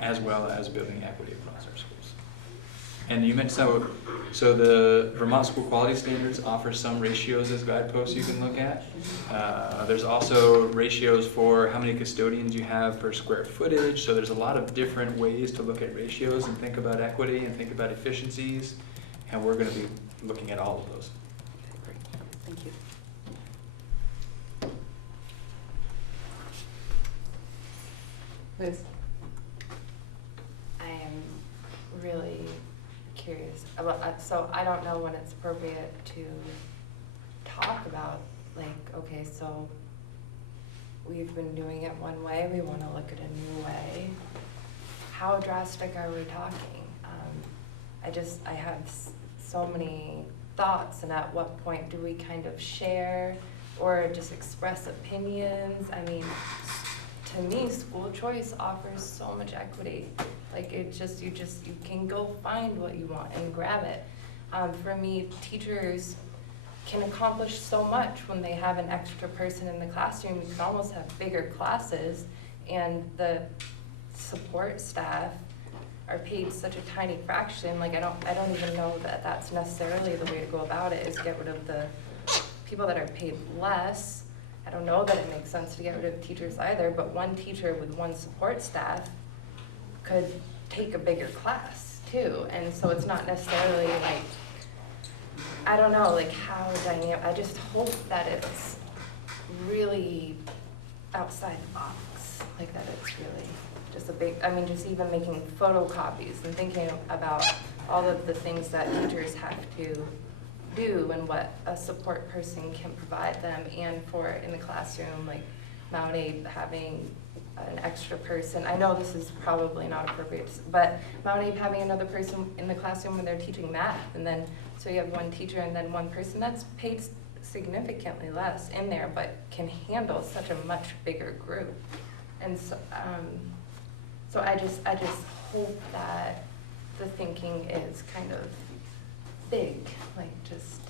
as well as building equity across our schools. And you mentioned, so the Vermont School Quality Standards offer some ratios as guideposts you can look at. There's also ratios for how many custodians you have per square footage. So there's a lot of different ways to look at ratios and think about equity and think about efficiencies. And we're going to be looking at all of those. Great, thank you. Liz? I am really curious about, so I don't know when it's appropriate to talk about, like, okay, so we've been doing it one way, we want to look at a new way. How drastic are we talking? I have so many thoughts, and at what point do we kind of share or just express opinions? I mean, to me, school choice offers so much equity. Like, you can go find what you want and grab it. For me, teachers can accomplish so much when they have an extra person in the classroom. You can almost have bigger classes, and the support staff are paid such a tiny fraction. Like, I don't even know that that's necessarily the way to go about it, is get rid of the people that are paid less. I don't know that it makes sense to get rid of teachers either, but one teacher with one support staff could take a bigger class too. And so it's not necessarily like, I don't know, like how dynamic. I just hope that it's really outside the box, like that it's really just a big, I mean, just even making photocopies and thinking about all of the things that teachers have to do and what a support person can provide them, and for in the classroom, like MAUSD having an extra person. I know this is probably not appropriate, but MAUSD having another person in the classroom when they're teaching math, and then so you have one teacher and then one person that's paid significantly less in there, but can handle such a much bigger group. And so, so I just hope that the thinking is kind of big, like just,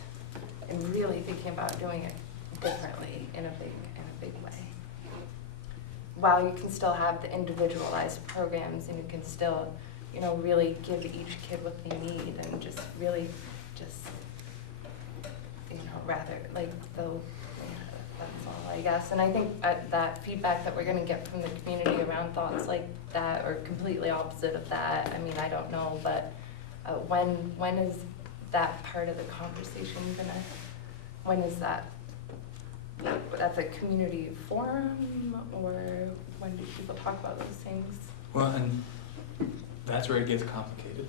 and really thinking about doing it differently in a big way. While you can still have the individualized programs, and you can still, really give each kid what they need, and just really just, rather like that's all, I guess. And I think that feedback that we're going to get from the community around thoughts like that, or completely opposite of that, I mean, I don't know, but when is that part of the conversation when is that at the community forum, or when do people talk about those things? Well, and that's where it gets complicated,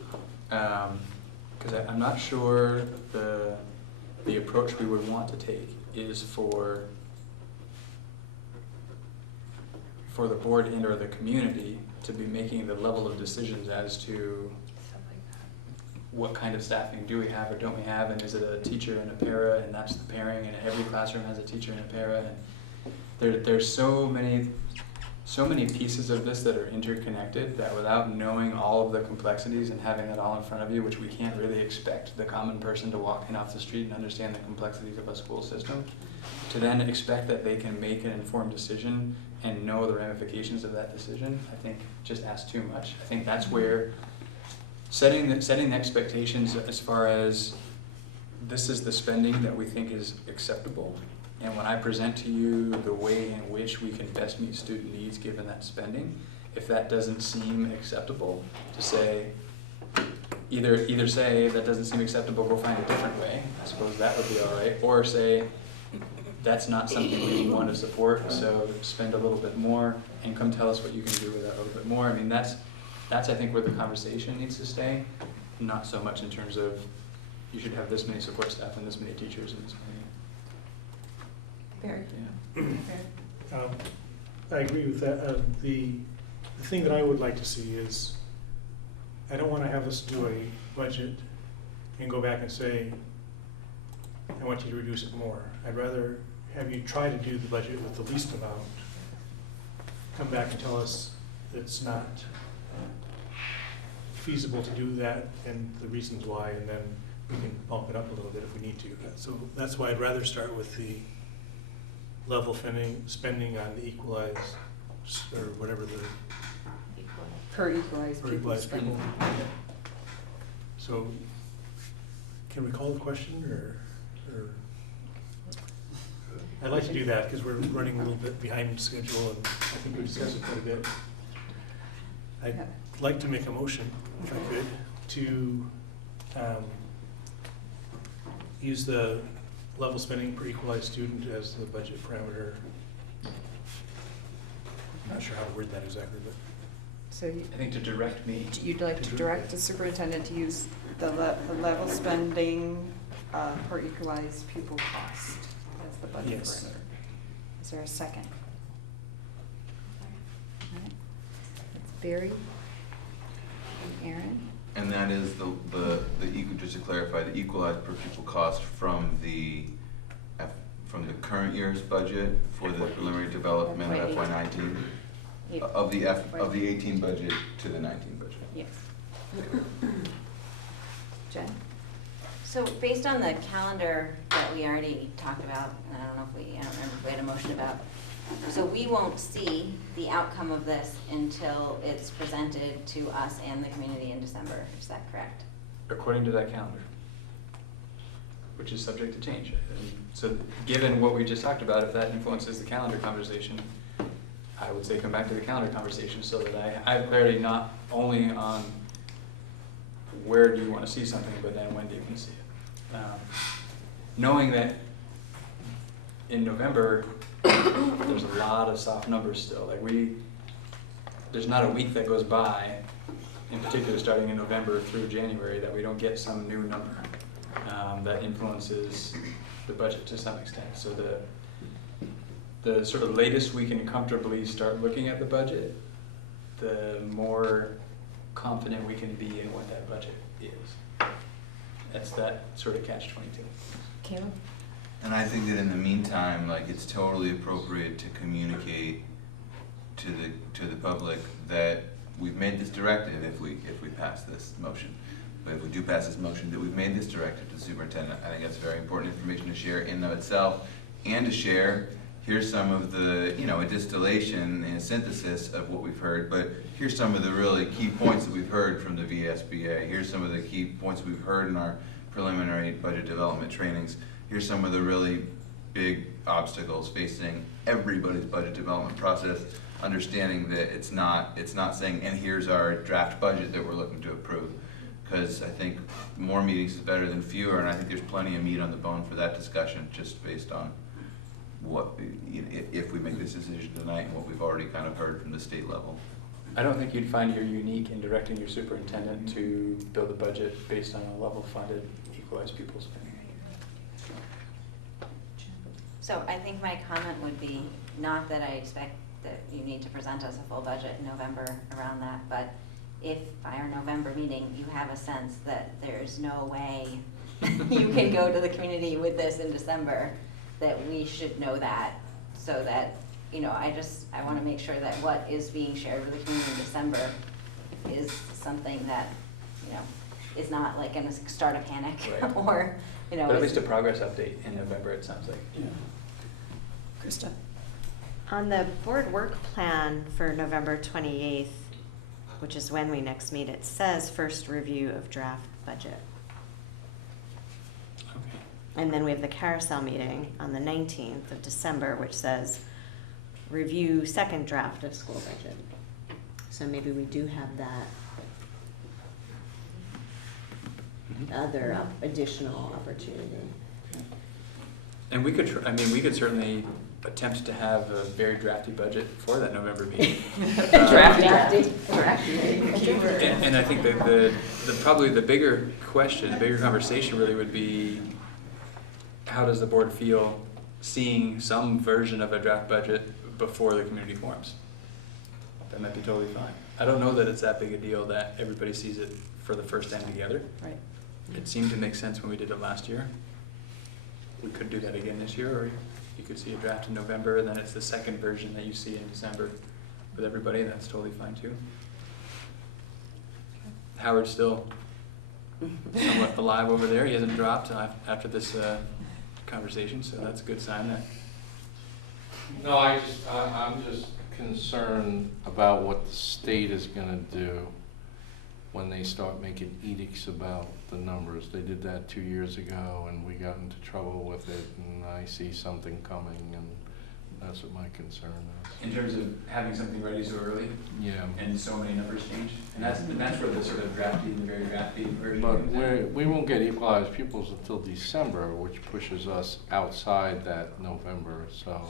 because I'm not sure the approach we would want to take is for for the board and or the community to be making the level of decisions as to what kind of staffing do we have or don't we have, and is it a teacher and a para, and that's the pairing, and every classroom has a teacher and a para, and there's so many pieces of this that are interconnected that without knowing all of the complexities and having that all in front of you, which we can't really expect the common person to walk in off the street and understand the complexities of a school system, to then expect that they can make an informed decision and know the ramifications of that decision, I think just asks too much. I think that's where setting the expectations as far as this is the spending that we think is acceptable, and when I present to you the way in which we can best meet student needs given that spending, if that doesn't seem acceptable, to say, either say that doesn't seem acceptable, go find a different way, I suppose that would be all right, or say that's not something we want to support, so spend a little bit more and come tell us what you can do with that a little bit more. I mean, that's I think where the conversation needs to stay, not so much in terms of you should have this many support staff and this many teachers and this many. Very. I agree with that. The thing that I would like to see is, I don't want to have us do a budget and go back and say, I want you to reduce it more. I'd rather have you try to do the budget with the least amount, come back and tell us it's not feasible to do that and the reasons why, and then we can bump it up a little bit if we need to. So that's why I'd rather start with the level spending on the equalized, or whatever the Per equalized pupil equalized spending. people. So can we call the question, or I'd like to do that because we're running a little bit behind schedule, and I think we discussed it quite a bit. I'd like to make a motion, if I could, to use the level spending per equalized student as the budget parameter. I'm not sure how to word that exactly, but So I think to direct me. you'd like to direct the superintendent to use the level spending per equalized pupil cost as the budget Yes. parameter. Is there a second? All right. That's Barry and Aaron. And that is just to clarify, the equalized per pupil cost from the current year's budget for the preliminary development of FY19, Yeah. of the 18 budget to the 19 budget. Yes. Jen? So based on the calendar that we already talked about, and I don't remember if we had a motion about, so we won't see the outcome of this until it's presented to us and the community in December, is that correct? According to that calendar, which is subject to change. And so given what we just talked about, if that influences the calendar conversation, I would say come back to the calendar conversation so that I have clarity not only on where do you want to see something, but then when do you can see it. Knowing that in November, there's a lot of soft numbers still. Like there's not a week that goes by, in particular starting in November through January, that we don't get some new number that influences the budget to some extent. So the sort of latest we can comfortably start looking at the budget, the more confident we can be in what that budget is. That's that sort of catch-22. Caleb? And I think that in the meantime, like, it's totally appropriate to communicate to the public that we've made this directive if we pass this motion. But if we do pass this motion, that we've made this directive to the superintendent. I think that's very important information to share in and of itself, and to share, here's some of the, a distillation and a synthesis of what we've heard, but here's some of the really key points that we've heard from the VSBA. Here's some of the key points we've heard in our preliminary budget development trainings. Here's some of the really big obstacles facing everybody's budget development process, understanding that it's not saying, and here's our draft budget that we're looking to approve. Because I think more meetings is better than fewer, and I think there's plenty of meat on the bone for that discussion, just based on if we make this decision tonight and what we've already kind of heard from the state level. I don't think you'd find you're unique in directing your superintendent to build a budget based on a level-funded, equalized pupil spending. So I think my comment would be not that I expect that you need to present us a full budget in November around that, but if by our November meeting, you have a sense that there's no way you can go to the community with this in December, that we should know that, so that, you know, I wanna make sure that what is being shared with the community in December is something that, you know, is not like gonna start a panic Right. or, you know. But at is- least a progress update in November, it sounds like. Yeah. Krista? On the board work plan for November 28th, which is when we next meet, it says first review of draft budget. Okay. And then we have the carousel meeting on the 19th of December, which says review second draft of school budget. So maybe we do have that Mhm. other additional opportunity. And we could, we could certainly attempt to have a very drafty budget for that November meeting. Drafty. And I think that the probably the bigger question, the bigger conversation really would be, how does the board feel seeing some version of a draft budget before the community forums? That might be totally fine. I don't know that it's that big a deal that everybody sees it for the first time together. Right. It seemed to make sense when we did it last year. We could do that again this year, or you could see a draft in November, and then it's the second version that you see in December with everybody. That's totally fine too. Howard's still somewhat alive over there. He hasn't dropped after this conversation, so that's a good sign. That No, I'm just concerned about what the state is gonna do when they start making edicts about the numbers. They did that 2 years ago and we got into trouble with it, and I see something coming, and that's what my concern is. in terms of having something ready so early, Yeah. and so many numbers change, and that's where the sort of drafty and the very drafty version But comes in. we won't get equalized pupils until December, which pushes us outside that November, so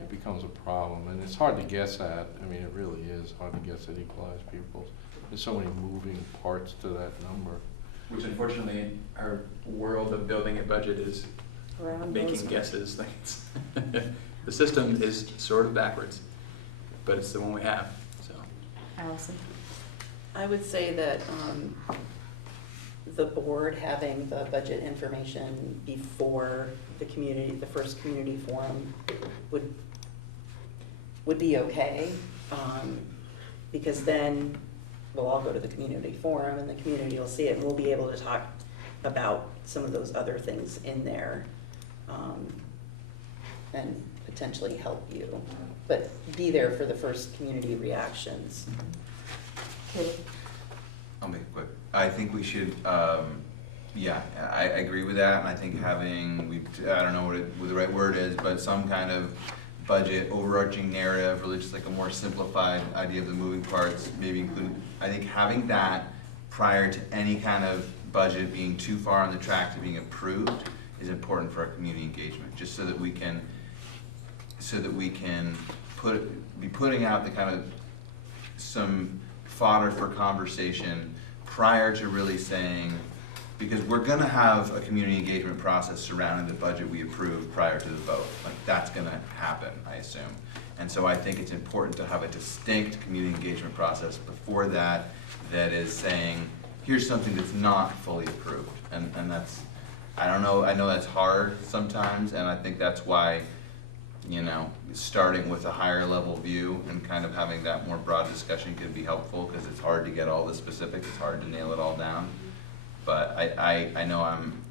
it becomes a problem. And it's hard to guess at. I mean, it really is hard to guess at equalized pupils. There's so many moving parts to that number. Which unfortunately, our world of building a budget is Around making those- guesses. Like it's the system is sort of backwards, but it's the one we have, so. Allison? I would say that the board having the budget information before the community, the first community forum would be okay. Because then we'll all go to the community forum and the community will see it, and we'll be able to talk about some of those other things in there, and potentially help you. But be there for the first community reactions. I'll make it quick. I think we should, yeah, I agree with that, and I think having, I don't know what the right word is, but some kind of budget overarching narrative, really just like a more simplified idea of the moving parts, maybe include, I think having that prior to any kind of budget being too far on the track to being approved is important for our community engagement, just so that we can be putting out the kind of some fodder for conversation prior to really saying, because we're gonna have a community engagement process surrounding the budget we approve prior to the vote. Like, that's gonna happen, I assume. And so I think it's important to have a distinct community engagement process before that, that is saying, here's something that's not fully approved. And that's, I don't know, I know that's hard sometimes, and I think that's why, you know, starting with a higher level view and kind of having that more broad discussion can be helpful, because it's hard to get all the specifics, it's hard to nail it all down. But I know I'm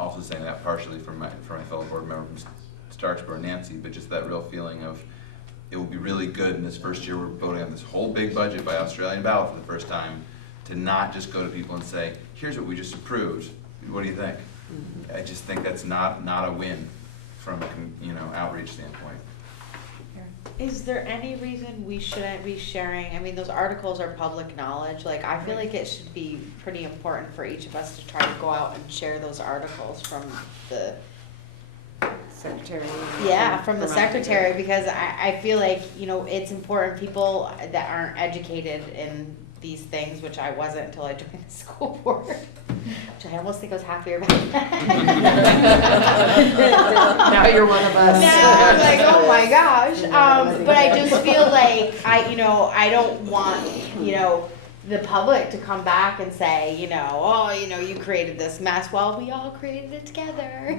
also saying that partially for my fellow board member from Starksboro, Nancy, but just that real feeling of, it will be really good in this first year we're voting on this whole big budget by Australian ballot for the first time, to not just go to people and say, here's what we just approved, what do you think? I just think that's not a win from a outreach standpoint. Is there any reason we shouldn't be sharing, I mean, those articles are public knowledge, like, I feel like it should be pretty important for each of us to try to go out and share those articles from the Secretary? from the secretary, because I feel like, you know, it's important, people that aren't educated in these things, which I wasn't until I joined the school board. which I almost think I was happier about that. Now you're one of us. Now I'm like, oh my gosh. But I just feel like I don't want, the public to come back and say, you created this mess. Well, we all created it together,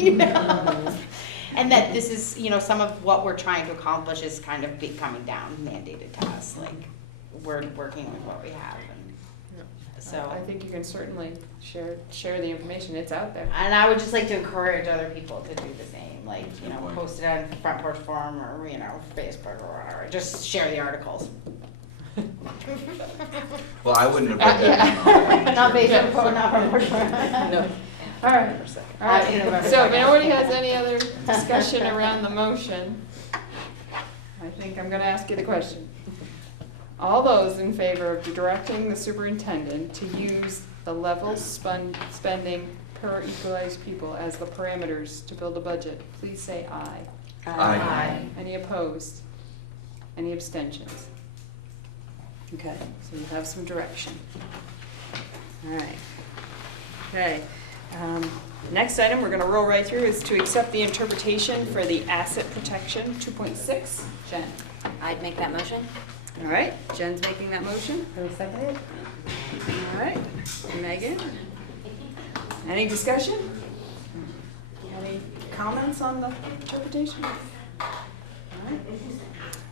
And that this is, some of what we're trying to accomplish is kind of coming down mandated to us. Like, we're working with what we have. So I think you can certainly share the information. It's out there. And I would just like to encourage other people to do the same, like, That's a good point. post it on Front Porch Forum or, Facebook or whatever. Just share the articles. Well, I wouldn't have put that in. Not Facebook, not Front Porch Forum. No. All right. All right. So if nobody has any other discussion around the motion, I think I'm gonna ask you the question. All those in favor of directing the superintendent to use the level spending per equalized pupil as the parameters to build a budget, please say aye. Aye. Any opposed? Any abstentions? Okay, so you have some direction. All right. Okay. Next item we're going to roll right through is to accept the interpretation for the asset protection 2.6. Jen. I'd make that motion. All right, Jen's making that motion. Can we second it? All right, Megan. Any discussion? Any comments on the interpretation? All right.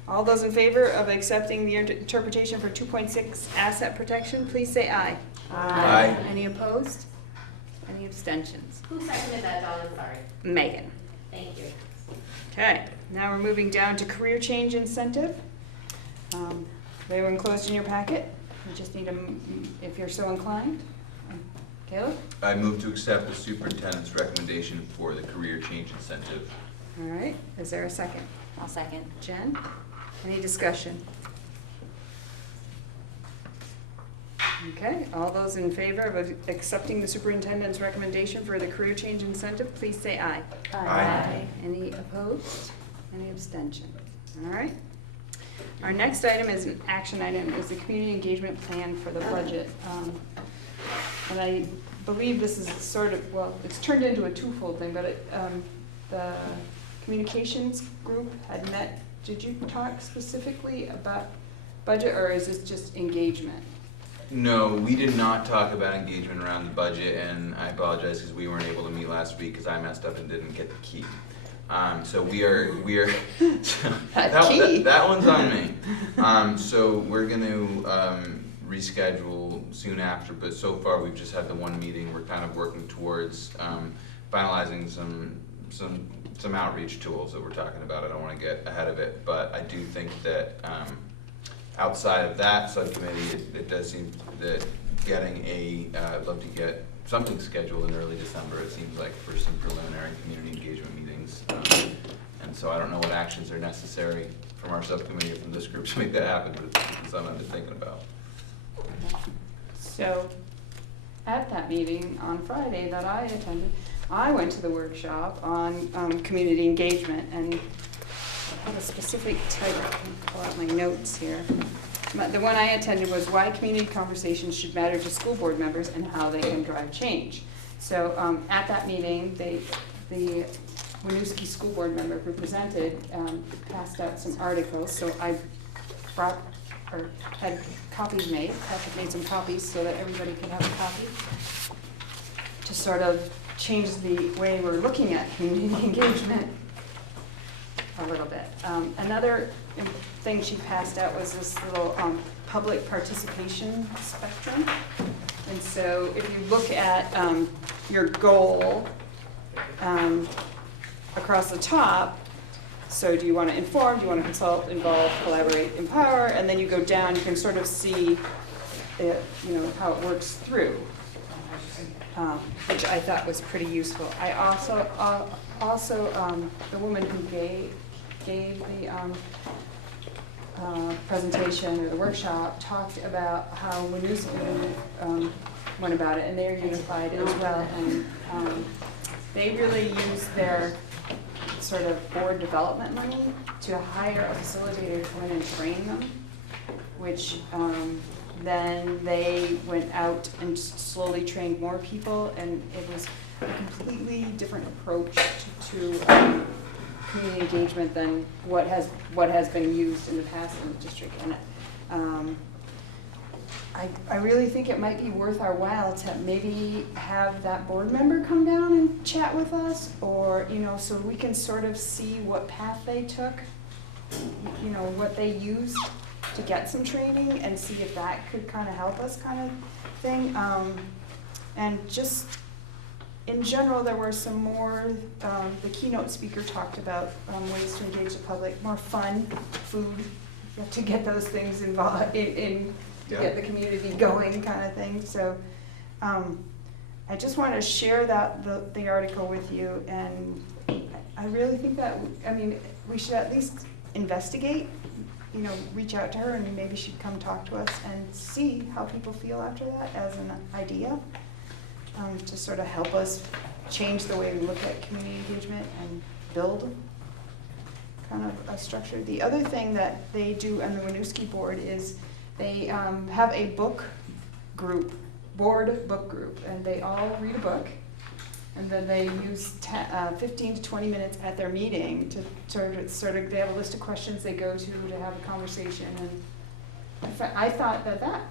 All those in favor of accepting the interpretation for 2.6 asset protection, please say aye. Aye. Any opposed? Any abstentions? Who seconded that, Dawn? Sorry. Megan. Thank you. Okay, now we're moving down to career change incentive. They were enclosed in your packet. You just need if you're so inclined. Caleb? I move to accept the superintendent's recommendation for the career change incentive. All right, is there a second? I'll second. Jen? Any discussion? Okay, all those in favor of accepting the superintendent's recommendation for the career change incentive, please say aye. Aye. Any opposed? Any abstention? All right. Our next item is an action item, is the community engagement plan for the budget. And I believe this is sort of, well, it's turned into a twofold thing, but the communications group had met. Did you talk specifically about budget, or is this just engagement? No, we did not talk about engagement around the budget, and I apologize because we weren't able to meet last week because I messed up and didn't get the key. So we are that one's on me. So we're going to reschedule soon after, but so far we've just had the one meeting. We're kind of working towards finalizing some outreach tools that we're talking about. I don't want to get ahead of it, but I do think that outside of that subcommittee, it does seem that getting I'd love to get something scheduled in early December, it seems like, for some preliminary community engagement meetings. And so I don't know what actions are necessary from our subcommittee or from this group to make that happen, but it's something I've been thinking about. So at that meeting on Friday that I attended, I went to the workshop on community engagement, and I have a specific title. I can pull out my notes here. The one I attended was why community conversations should matter to school board members and how they can drive change. So at that meeting, the Winooski school board member who presented passed out some articles. So I had copies made. Patrick made some copies so that everybody could have a copy to sort of change the way we're looking at community engagement a little bit. Another thing she passed out was this little public participation spectrum. And so if you look at your goal across the top, so do you want to inform, do you want to consult, involve, collaborate, empower, and then you go down, you can sort of see how it works through, which I thought was pretty useful. I also the woman who gave the presentation or the workshop talked about how Winooski went about it, and they're unified as well, and they really use their sort of board development money to hire a facilitator to come in and train them, which then they went out and slowly trained more people, and it was a completely different approach to community engagement than what has been used in the past in the district. And I really think it might be worth our while to maybe have that board member come down and chat with us, or, so we can sort of see what path they took, what they used to get some training, and see if that could kind of help us kind of thing. And just in general, there were some more, the keynote speaker talked about ways to engage the public, more fun, food. You have to get those things involved in to get the community going kind of thing. So I just want to share the article with you, and I really think that, we should at least investigate, reach out to her, and maybe she'd come talk to us and see how people feel after that as an idea, to sort of help us change the way we look at community engagement and build kind of a structure. The other thing that they do on the Winooski board is they have a book group, board book group, and they all read a book, and then they use 15 to 20 minutes at their meeting to sort of they have a list of questions they go to have a conversation. And I thought that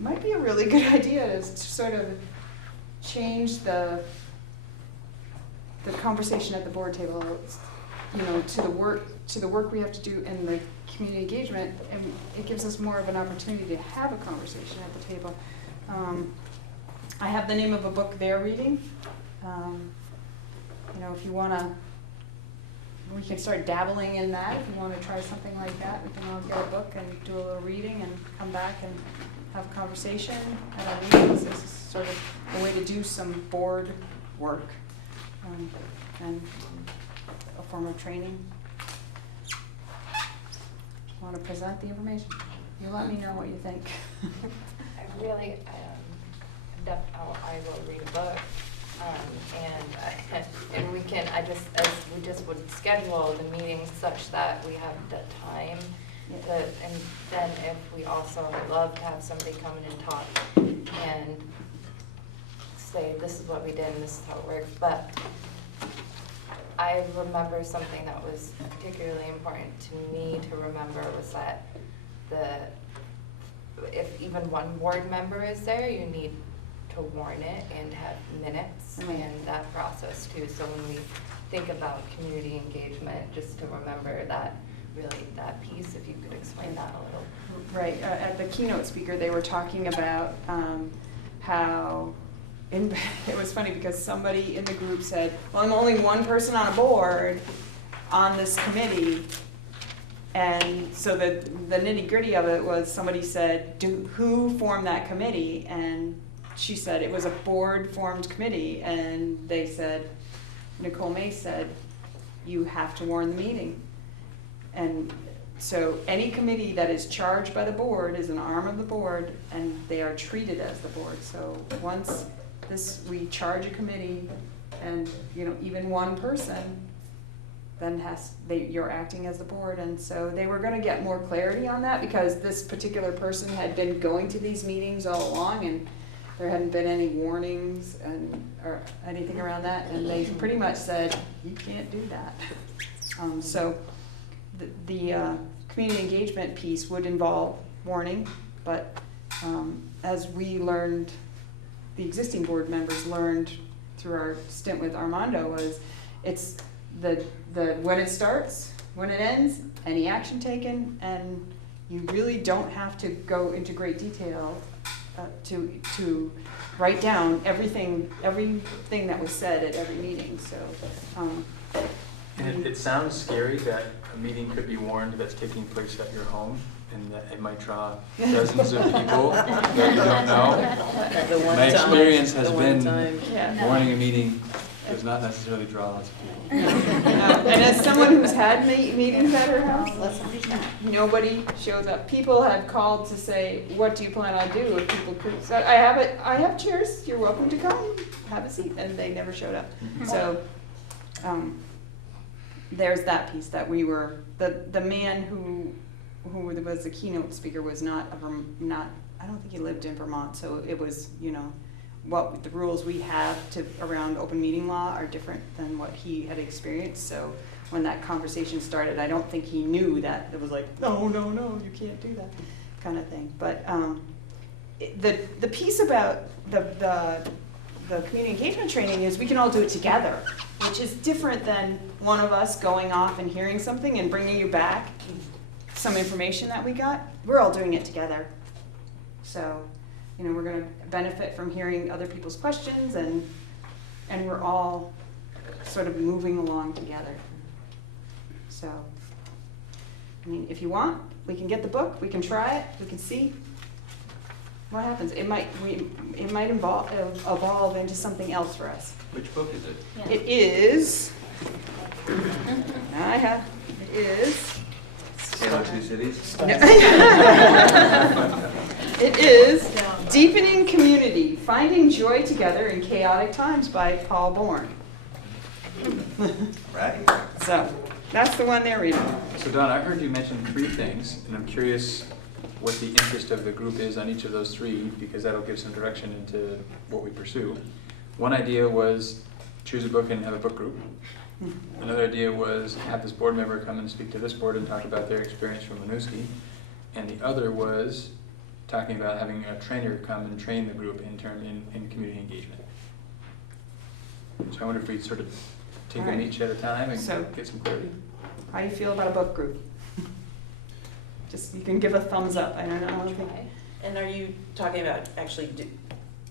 might be a really good idea, is to sort of change the conversation at the board table, to the work we have to do in the community engagement, and it gives us more of an opportunity to have a conversation at the table. I have the name of a book they're reading. If you want to, we can start dabbling in that. If you want to try something like that, we can all get a book and do a little reading and come back and have a conversation at our meetings. This is sort of a way to do some board work and a form of training. Want to present the information? You let me know what you think. I really, I will read a book, and we can, we just would schedule the meetings such that we have the time, and then if we also would love to have somebody come in and talk and say, this is what we did and this is how it works, but I remember something that was particularly important to me to remember was that if even one board member is there, you need to warn it and have minutes and that process too. So when we think about community engagement, just to remember that piece, if you could explain that a little. Right, at the keynote speaker, they were talking about how, it was funny because somebody in the group said, well, I'm only one person on a board on this committee. And so the nitty gritty of it was, somebody said, who formed that committee? And she said it was a board formed committee. And they said, Nicole May said, you have to warn the meeting. And so any committee that is charged by the board is an arm of the board, and they are treated as the board. So once we charge a committee, and even one person, then you're acting as the board. And so they were going to get more clarity on that, because this particular person had been going to these meetings all along, and there hadn't been any warnings or anything around that, and they pretty much said, you can't do that. So the community engagement piece would involve warning, but as we learned, the existing board members learned through our stint with Armando, was it's the when it starts, when it ends, any action taken, and you really don't have to go into great detail to write down everything that was said at every meeting. So and it sounds scary that a meeting could be warned that's taking place at your home, and that it might draw dozens of people that you don't know. My experience has been warning a meeting does not necessarily draw lots of people. And as someone who's had meetings at her house, nobody shows up. People have called to say, what do you plan on doing? If people could, so I have chairs, you're welcome to come, have a seat, and they never showed up. So there's that piece that we were, the man who who was the keynote speaker was not I don't think he lived in Vermont, so it was, you know, what the rules we have around open meeting law are different than what he had experienced. So when that conversation started, I don't think he knew that it was like, no, you can't do that kind of thing. But the piece about the community engagement training is we can all do it together, which is different than one of us going off and hearing something and bringing you back some information that we got. We're all doing it together. So, you know, we're going to benefit from hearing other people's questions, and we're all sort of moving along together. So, I mean, if you want, we can get the book, we can try it, we can see what happens. It might evolve into something else for us. Which book is it? Yeah. It is. It is. Still Two Cities? It is Deepening Community, Finding Joy Together in Chaotic Times by Paul Bourne. Right. So, that's the one they're reading. So Don, I heard you mention 3 things, and I'm curious what the interest of the group is on each of those 3, because that'll give some direction into what we pursue. One idea was choose a book and have a book group. Another idea was have this board member come and speak to this board and talk about their experience from MAUSD. And the other was talking about having a trainer come and train the group in community engagement. So I wonder if we sort of take All them right. each at a time and So- get some clarity. How do you feel about a book group? Just, you can give a thumbs up. I don't know. I don't think. And are you talking about actually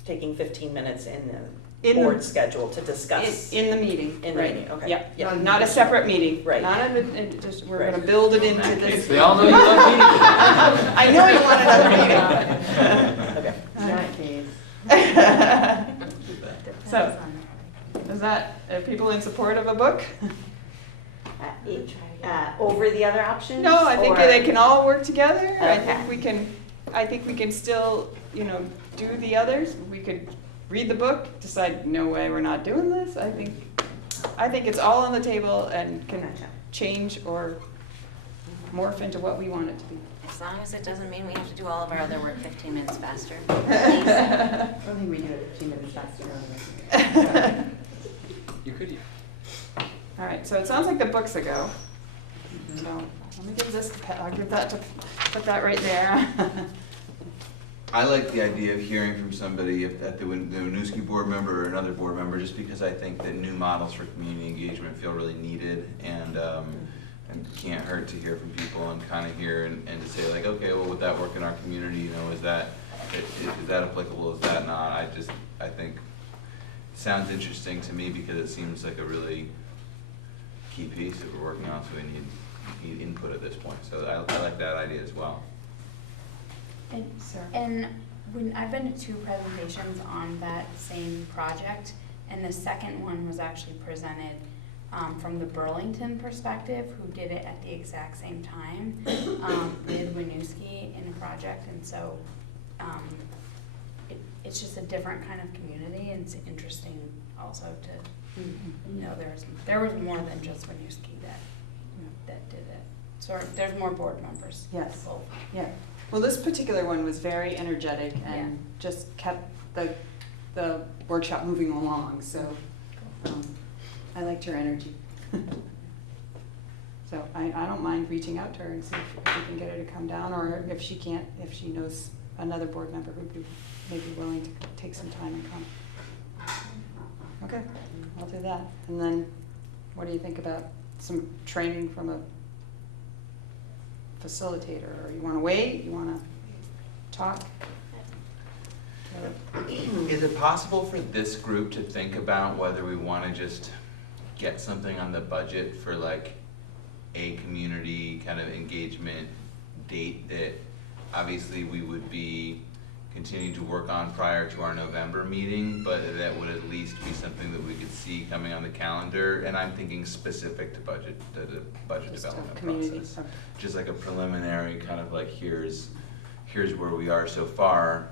taking 15 minutes in the In board the- schedule to discuss? In the meeting. In the right. meeting, okay. Yeah, Yeah. not a separate meeting. Right. Not just, we're Right. going to build it into this. They all know you love meetings. I know you want another meeting. Okay. In that case. So, is that, are people in support of a book? Over the other options? No, I think or- they can all work together. I Okay. think we can still, you know, do the others. We could read the book, decide, no way, we're not doing this. I think it's all on the table and can Gotcha. change or morph into what we want it to be. As long as it doesn't mean we have to do all of our other work 15 minutes faster. I don't think we do it 15 minutes faster. You could. All right, so it sounds like the book's a go. So let me give this, I'll give that to, put that right there. I like the idea of hearing from somebody, if at the Winooski board member or another board member, just because I think that new models for community engagement feel really needed, and can't hurt to hear from people and kind of hear and to say like, okay, well, would that work in our community? You know, is that applicable? Is that not? I think it sounds interesting to me because it seems like a really key piece that we're working on, so we need input at this point. So I like that idea as well. And when I've been to 2 presentations on that same project, and the second one was actually presented from the Burlington perspective, who did it at the exact same time with Winooski in a project, and so it's just a different kind of community, and it's interesting also to know there was more than just Winooski that did it. So there's more board members. Yes. Both. Yeah. Well, this particular one was very energetic and Yeah. just kept the workshop moving along. So I liked her energy. So I don't mind reaching out to her and see if we can get her to come down, or if she can't, if she knows another board member who'd be maybe willing to take some time and come. Okay, I'll do that. And then what do you think about some training from a facilitator, or you want to wait, you want to talk? Is it possible for this group to think about whether we want to just get something on the budget for like a community kind of engagement date that obviously we would be continuing to work on prior to our November meeting, but that would at least be something that we could see coming on the calendar? And I'm thinking specific to the budget Just development community. process. Just like a preliminary kind of like, here's where we are so far,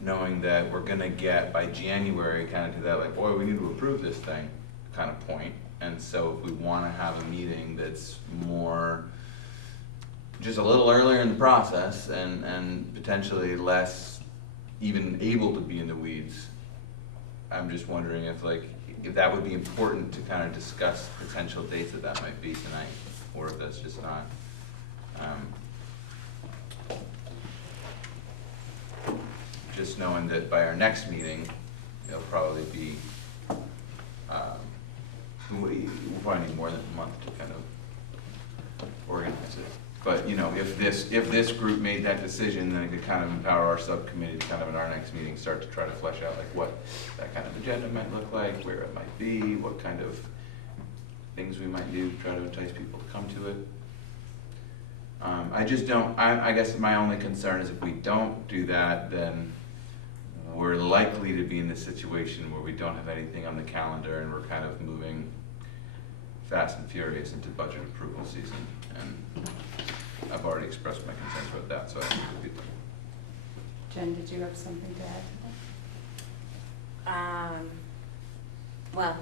knowing that we're gonna get by January kind of to that like, boy, we need to approve this thing kind of point. And so if we wanna have a meeting that's more just a little earlier in the process and potentially less even able to be in the weeds. I'm just wondering if that would be important to kind of discuss potential dates that might be tonight, or if that's just not. Just knowing that by our next meeting, it'll probably be, we'll probably need more than a month to kind of organize it. But, you know, if this group made that decision, then it could kind of empower our subcommittee to kind of in our next meeting start to try to flesh out like what that kind of agenda might look like, where it might be, what kind of things we might do to try to entice people to come to it. I just don't, I guess my only concern is if we don't do that, then we're likely to be in this situation where we don't have anything on the calendar and we're kind of moving fast and furious into budget approval season. And I've already expressed my concerns about that, so I think it would be. Jen, did you have something to add to that? Well,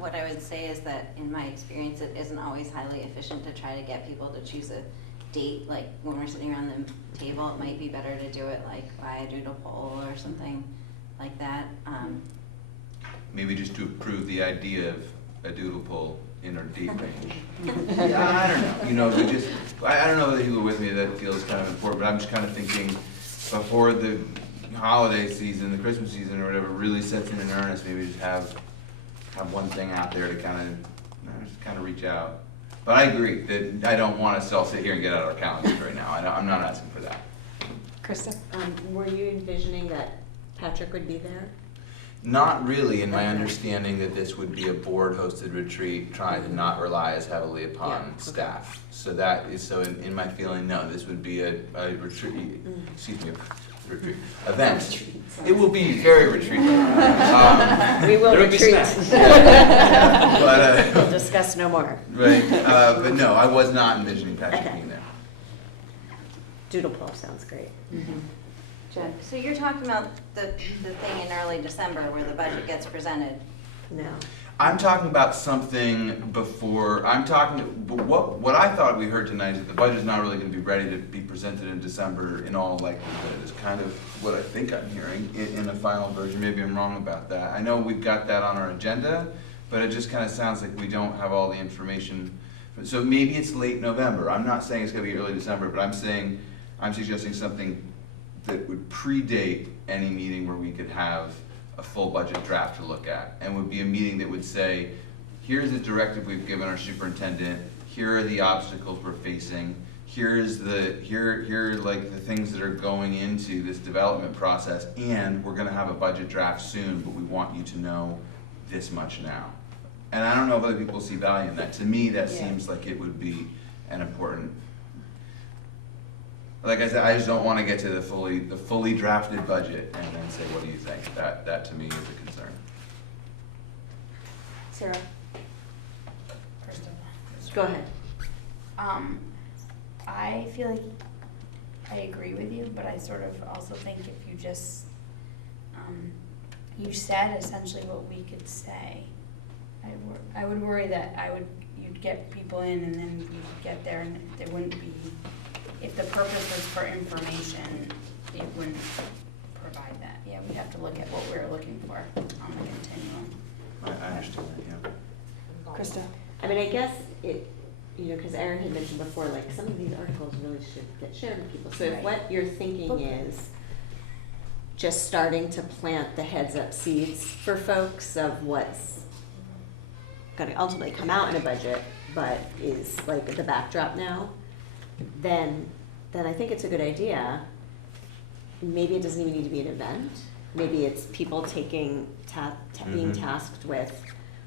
what I would say is that in my experience, it isn't always highly efficient to try to get people to choose a date. Like when we're sitting around the table, it might be better to do it like by a doodle poll or something like that. Maybe just to approve the idea of a doodle poll in our date range. Yeah, I don't know. You know, I don't know whether you were with me, that feels kind of important, but I'm just kind of thinking before the holiday season, the Christmas season or whatever really sets in earnest, maybe just have one thing out there to kind of reach out. But I agree that I don't want us to all sit here and get out our calendars right now. I'm not asking for that. Krista? Were you envisioning that Patrick would be there? Not really, in my understanding that this would be a board-hosted retreat, trying to not rely as heavily upon staff. So that is, so in my feeling, no, this would be a retreat, excuse me, a retreat, event. It will be very retreat. We will retreat. But, we'll discuss no more. Right, but no, I was not envisioning Patrick being there. Doodle poll sounds great. Jen? So you're talking about the thing in early December where the budget gets presented? No. I'm talking about something before, what I thought we heard tonight is that the budget's not really gonna be ready to be presented in December in all likelihood, is kind of what I think I'm hearing in a final version. Maybe I'm wrong about that. I know we've got that on our agenda, but it just kind of sounds like we don't have all the information. So maybe it's late November. I'm not saying it's gonna be early December, but I'm suggesting something that would predate any meeting where we could have a full budget draft to look at, and would be a meeting that would say, here's the directive we've given our superintendent, here are the obstacles we're facing, here like the things that are going into this development process, and we're gonna have a budget draft soon, but we want you to know this much now. And I don't know if other people see value in that. To me, that seems like it would be an important. Like I said, I just don't want to get to the fully drafted budget and then say, what do you think? That to me is a concern. Sarah? Go ahead. I feel like I agree with you, but I sort of also think if you just, you said essentially what we could say. I would worry that you'd get people in and then you'd get there and there wouldn't be, if the purpose was for information, it wouldn't provide that. Yeah, we'd have to look at what we're looking for on the continuum. I understand that, yeah. Krista? I mean, I guess it, because Erin had mentioned before, like some of these articles really should get shared with people. So if what you're thinking is just starting to plant the heads up seeds for folks of what's going to ultimately come out in a budget, but is like the backdrop now, then I think it's a good idea. Maybe it doesn't even need to be an event. Maybe it's people taking being tasked with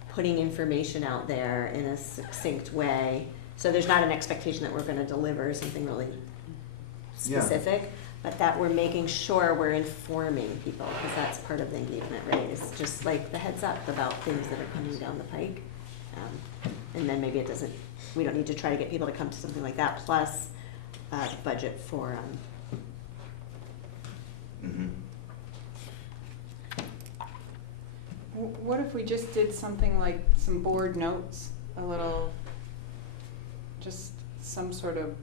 putting information out there in a succinct way. So there's not an expectation that we're going to deliver something really specific, but that we're making sure we're informing people, because that's part of the engagement, right? It's just like the heads up about things that are coming down the pike. And then maybe we don't need to try to get people to come to something like that, plus budget for What if we just did something like some board notes, just some sort of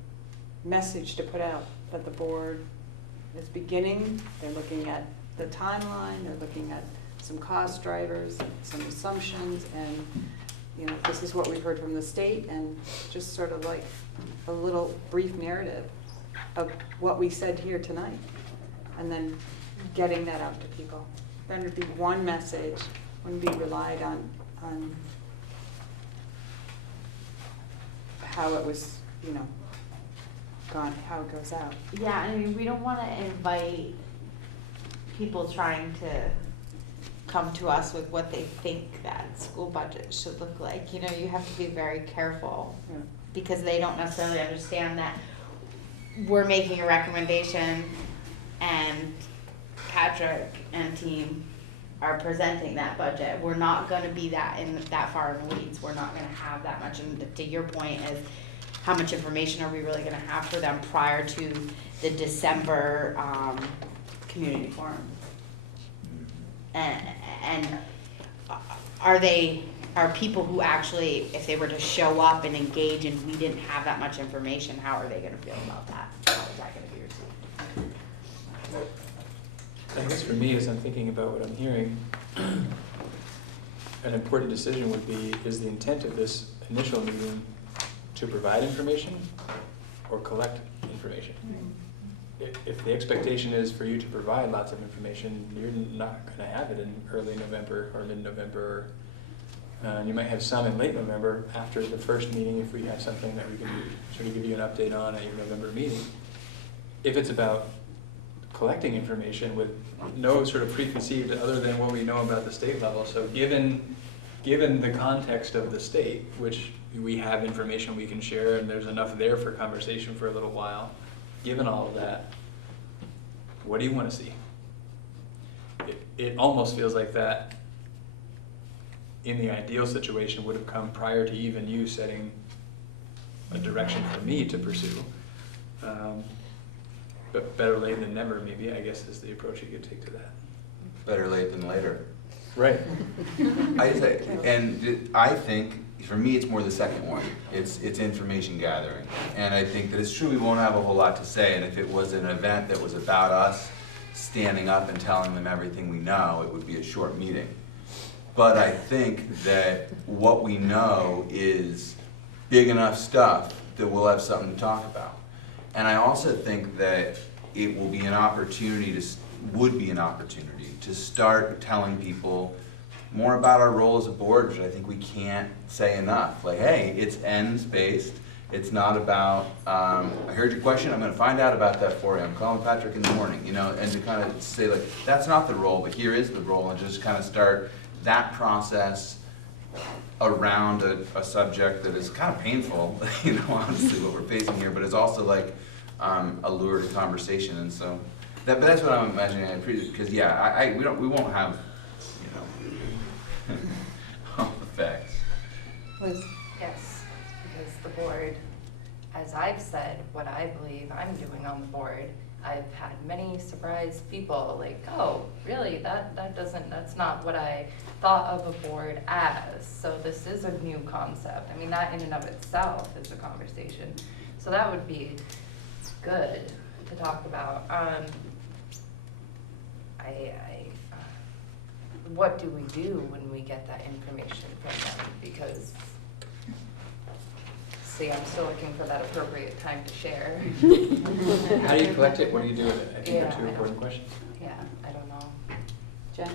message to put out that the board is beginning, they're looking at the timeline, they're looking at some cost drivers, some assumptions, and, you know, this is what we've heard from the state, and just sort of like a little brief narrative of what we said here tonight, and then getting that out to people. Then it'd be one message, wouldn't be relied on how it was, you know, gone, how it goes out. Yeah, I mean, we don't wanna invite people trying to come to us with what they think that school budget should look like. You know, you have to be very careful Yeah. because they don't necessarily understand that we're making a recommendation and Patrick and team are presenting that budget. We're not gonna be that far in the weeds. We're not gonna have that much, and to your point is, how much information are we really gonna have for them prior to the December, community forum? And are people who actually, if they were to show up and engage and we didn't have that much information, how are they gonna feel about that? How is that gonna be received? I guess for me, as I'm thinking about what I'm hearing, an important decision would be, is the intent of this initial meeting to provide information or collect information? If the expectation is for you to provide lots of information, you're not gonna have it in early November or mid-November. You might have some in late November after the first meeting, if we have something that we can sort of give you an update on at your November meeting. If it's about collecting information with no sort of preconceived other than what we know about the state level, so given the context of the state, which we have information we can share and there's enough there for conversation for a little while, given all of that, what do you want to see? It almost feels like that, in the ideal situation, would have come prior to even you setting a direction for me to pursue. But better late than never, maybe, I guess, is the approach you could take to that. Better late than later. Right. I think, for me, it's more the second one. It's information gathering. And I think that it's true we won't have a whole lot to say, and if it was an event that was about us standing up and telling them everything we know, it would be a short meeting. But I think that what we know is big enough stuff that we'll have something to talk about. And I also think that it will be an opportunity would be an opportunity to start telling people more about our role as a board, which I think we can't say enough. Like, hey, it's ends-based. It's not about, I heard your question, I'm gonna find out about that for you. I'm calling Patrick in the morning, you know, and to kind of say, like, that's not the role, but here is the role, and just kind of start that process around a subject that is kind of painful, you know, honestly, what we're facing here, but it's also like a lure to conversation, and so but that's what I'm imagining. I appreciate, because yeah, we won't have, you know, all the facts. Liz? Yes, because the board, as I've said, what I believe I'm doing on the board, I've had many surprised people like, oh, really, that's not what I thought of a board as. So this is a new concept. I mean, that in and of itself is a conversation. So that would be good to talk about. What do we do when we get that information from them? Because, see, I'm still looking for that appropriate time to share. How do you collect it? What do you do with it? I think they're two important questions. Yeah, I don't know. Jen?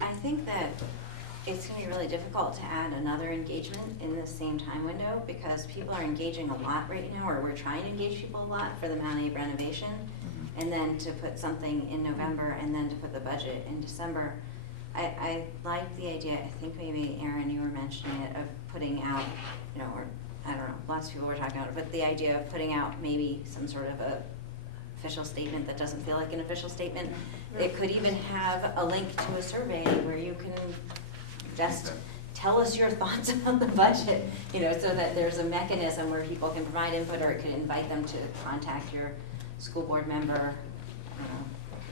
I think that it's gonna be really difficult to add another engagement in the same time window because people are engaging a lot right now, or we're trying to engage people a lot for the Mount Abe renovation. And then to put something in November and then to put the budget in December. I like the idea, I think maybe Erin, you were mentioning it, of putting out, you know, or I don't know, lots of people were talking about it, but the idea of putting out maybe some sort of a official statement that doesn't feel like an official statement. It could even have a link to a survey where you can just tell us your thoughts about the budget, you know, so that there's a mechanism where people can provide input, or it could invite them to contact your school board member. I don't know,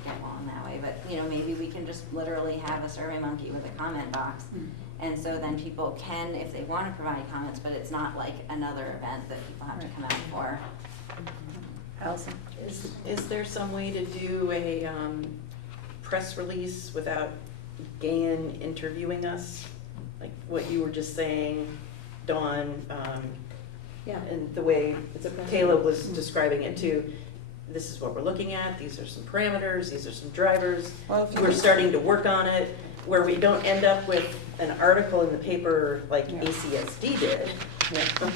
get along that way, but you know, maybe we can just literally have a survey monkey with a comment box. And so then people can, if they want to provide comments, but it's not like another event that people have to come out for. Allison? Is there some way to do a press release without Gan interviewing us? Like what you were just saying, Dawn, Yeah. and the way Caleb was describing it too. This is what we're looking at, these are some parameters, these are some drivers. Well, if you We're starting to work on it, where we don't end up with an article in the paper like Yeah. ACSD did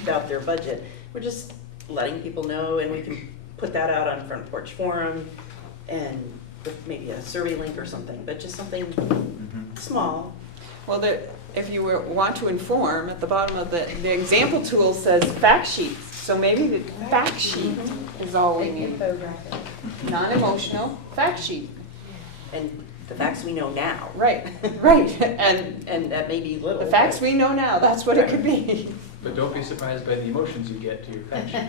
about their budget. We're just letting people know, and we can put that out on Front Porch Forum and with maybe a survey link or something, but just something small. Well, if you want to inform, at the bottom of the example tool says fact sheets. So maybe the fact sheet is all we need. Infographic. Non-emotional fact sheet. And the facts we know now. Right, right. And And that may be little. the facts we know now, that's what it could be. But don't be surprised by the emotions you get to your fact sheet.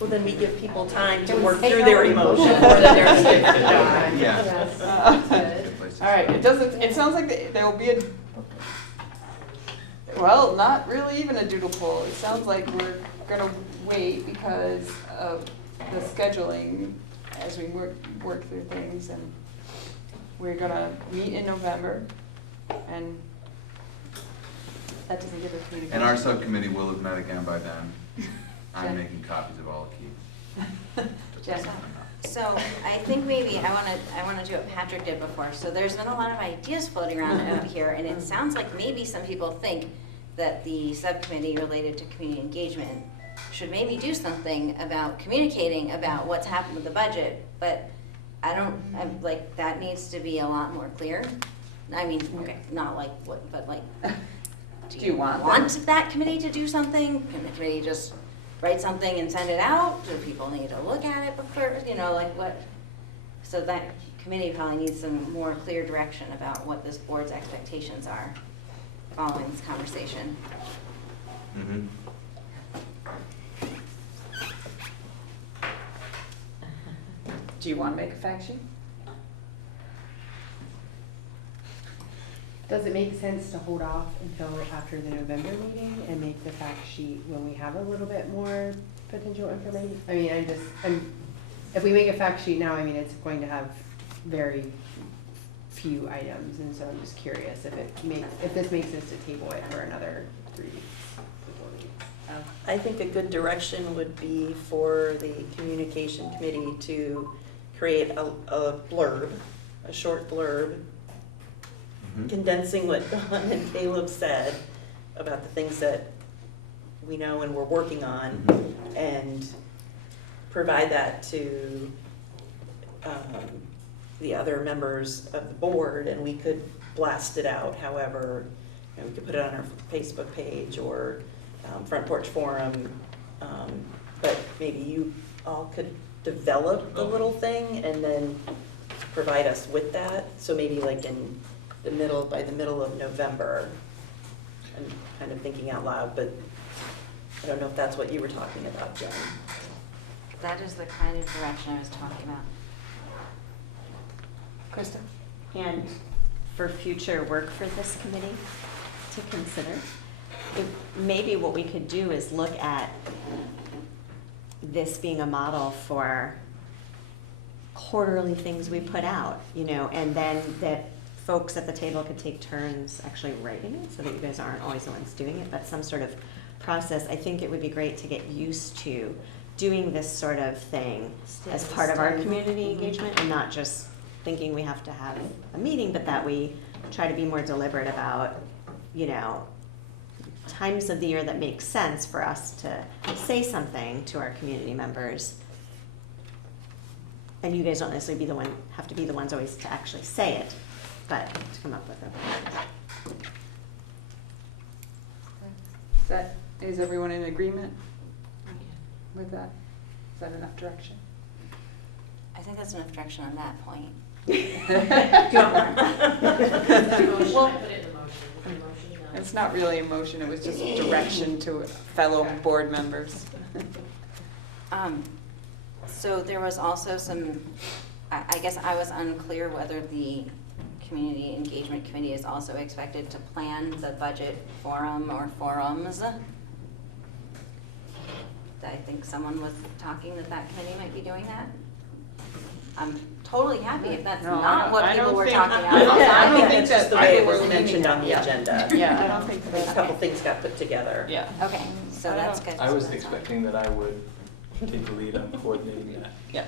Well, then we give people time to Don't work say through no their emotion. emotion more than their Yeah. All right, it sounds like there will be well, not really even a doodle poll. It sounds like we're gonna wait because of the scheduling as we work through things, and we're gonna meet in November, and that doesn't give us communication. And our subcommittee will have met again by then. I'm Jen? making copies of all the keys. Jen? So I think maybe I wanna do what Patrick did before. So there's been a lot of ideas floating around out here, and it sounds like maybe some people think that the subcommittee related to community engagement should maybe do something about communicating about what's happened with the budget, but I'm that needs to be a lot more clear. I mean, okay, not like what, but like, do you want that committee to do something? Can the committee just write something and send it out? Do people need to look at it before, like what? So that committee probably needs some more clear direction about what this board's expectations are following this conversation. Mm-hmm. Do you want to make a fact sheet? Does it make sense to hold off until after the November meeting and make the fact sheet when we have a little bit more potential information? I mean, if we make a fact sheet now, I mean, it's going to have very few items, and so I'm just curious if this makes sense to table it for another 3 weeks. 4 weeks. I think a good direction would be for the communication committee to create a blurb, a short blurb, condensing what Dawn and Caleb said about the things that we know and we're working on, and provide that to the other members of the board, and we could blast it out however, we could put it on our Facebook page or Front Porch Forum, but maybe you all could develop the little thing and then provide us with that. So maybe like by the middle of November. I'm kind of thinking out loud, but I don't know if that's what you were talking about, Jen. That is the kind of direction I was talking about. Krista? And for future work for this committee to consider, maybe what we could do is look at this being a model for quarterly things we put out, and then that folks at the table could take turns actually writing it so that you guys aren't always the ones doing it, but some sort of process. I think it would be great to get used to doing this sort of thing as part of our community engagement, and not just thinking we have to have a meeting, but that we try to be more deliberate about, times of the year that make sense for us to say something to our community members. And you guys don't necessarily have to be the ones always to actually say it, but to come up with a Is everyone in agreement with that? Is that enough direction? I think that's enough direction on that point. It's not really a motion, it was just direction to fellow board members. So there was also some, I guess I was unclear whether the Community Engagement Committee is also expected to plan the budget forum or forums. I think someone was talking that committee might be doing that. I'm totally happy if that's No, not what I people don't were think- talking I about. don't- I don't Yeah, think it's just that the way it people was were mentioned on the yeah. agenda. Yeah, I don't think A that. couple things got put together. Yeah. Okay, so I that's don't- good. I was So that's fine. expecting that I would take the lead on coordinating that. Yeah.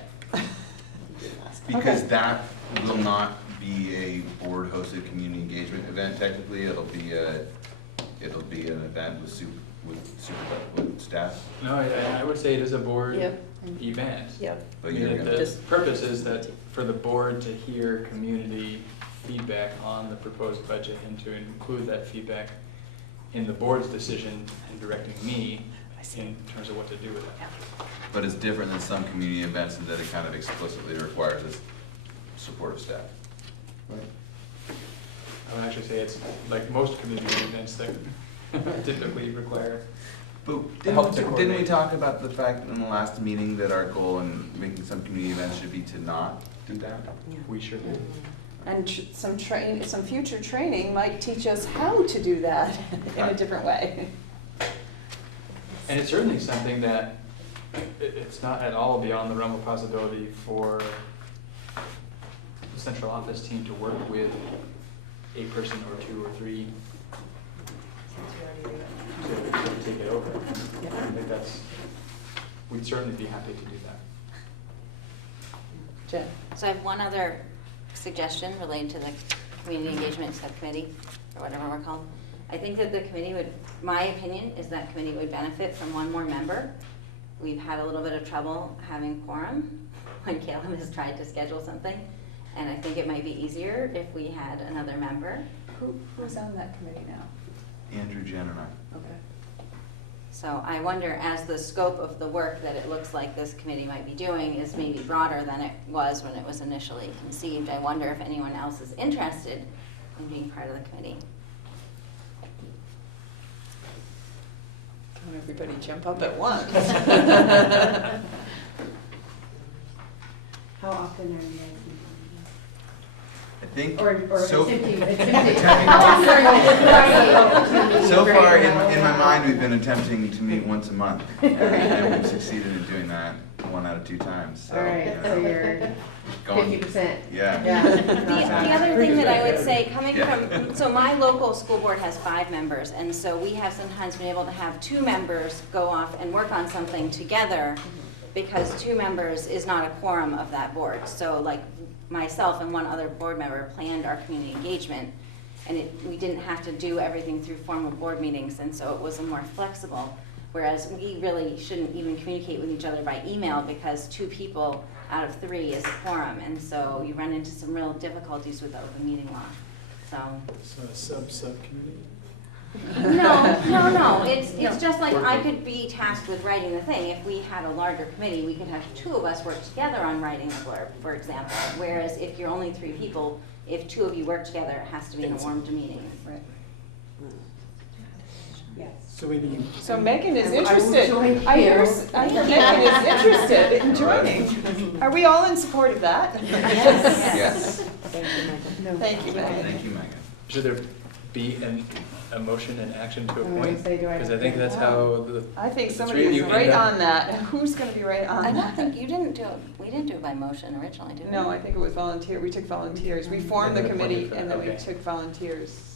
Because that will not be a board-hosted community engagement event technically, it'll be an event with staff. No, I would say it is a board Yep. event. Yep. But I mean, you're the gonna, Just- purpose is that for the board to hear community feedback on the proposed budget and to include that feedback in the board's decision and directing me in terms of what to do with it. but it's different than some community events in that it kind of explicitly requires a support of staff. I would actually say it's like most community events that typically require. But Help to didn't we coordinate. talk about the fact in the last meeting that our goal in making some community events should be to not do that? We sure do. And some future training might teach us how to do that in a different way. And it's certainly something that it's not at all beyond the realm of possibility for the central office team to work with a person or two or three to take it over. I think we'd certainly be happy to do that. Jen? So I have one other suggestion related to the community engagement subcommittee, or whatever we're called. I think that the committee would, my opinion is that committee would benefit from one more member. We've had a little bit of trouble having quorum when Caleb has tried to schedule something. And I think it might be easier if we had another member. Who's on that committee now? Andrew, Jen, and I. Okay. So I wonder, as the scope of the work that it looks like this committee might be doing is maybe broader than it was when it was initially conceived, I wonder if anyone else is interested in being part of the committee. Don't everybody jump up at once. How often are you guys meeting? I think, Or so, attempting. so far in my mind, we've been attempting to meet once a month. And we've succeeded in doing that 1 out of 2 times, so. All right, so you're going- 50%. Yeah. The other thing that I would say, coming Yeah. from, so my local school board has 5 members, and so we have sometimes been able to have 2 members go off and work on something together, because 2 members is not a quorum of that board. So like myself and one other board member planned our community engagement, and we didn't have to do everything through formal board meetings, and so it was more flexible. Whereas we really shouldn't even communicate with each other by email, because 2 people out of 3 is a quorum, and so you run into some real difficulties with the open meeting law. So a subcommittee? No, it's just like I could be tasked with writing the thing. If we had a larger committee, we could have 2 of us work together on writing the blurb, for example. Whereas if you're only 3 people, if 2 of you work together, it has to be in a warmed meeting. Right. So maybe So Megan is I will interested. join I hear you. Megan is interested in joining. Are we all in support of that? Yes. Thank you, Megan. No. Thank you, Megan. Thank you, Megan. Should there be a motion and action to I was gonna appoint? say, do I Because have I think to- that's how the. I think the somebody three of is you right end up- on that. Who's gonna be right on I that? don't think you didn't do it, we didn't do it by motion originally, did we? No, I think it was volunteer, we took volunteers. We formed the And then appointed committee for and that, then we okay. took volunteers.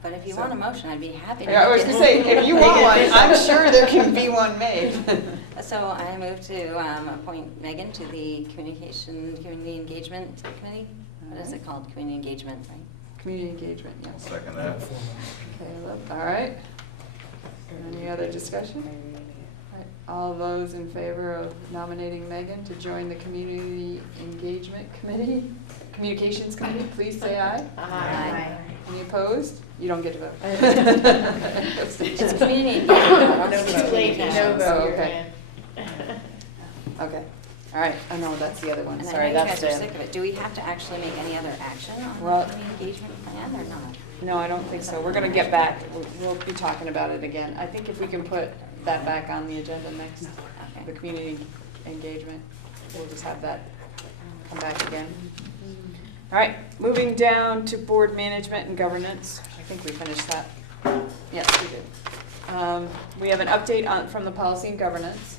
But if you So- want a motion, I'd be happy to. Yeah, I was make gonna it. say, if you want one, I'm sure there can be one made. So I move to appoint Megan to the community engagement subcommittee. What is it called? Community engagement, right? Community engagement, I'll yes. second that. Caleb, all right. Any other discussion? All right, all those in favor of nominating Megan to join the community engagement committee, communications committee, please say aye. Aye. Any opposed? You don't get to vote. It's community engagement. It's too late now. No vote, so you're okay. Okay, all right, I know, that's the other one, And I sorry, know you that's guys are Dan. sick of it. Do we have to actually make any other action on Well- the community engagement plan or not? No, I don't think so. We're gonna get back, we'll be talking about it again. I think if we can put that back on the agenda next, the Okay. community engagement, we'll just have that come back again. All right, moving down to board management and governance. I think we finished that. Yes, we did. We have an update from the policy and governance.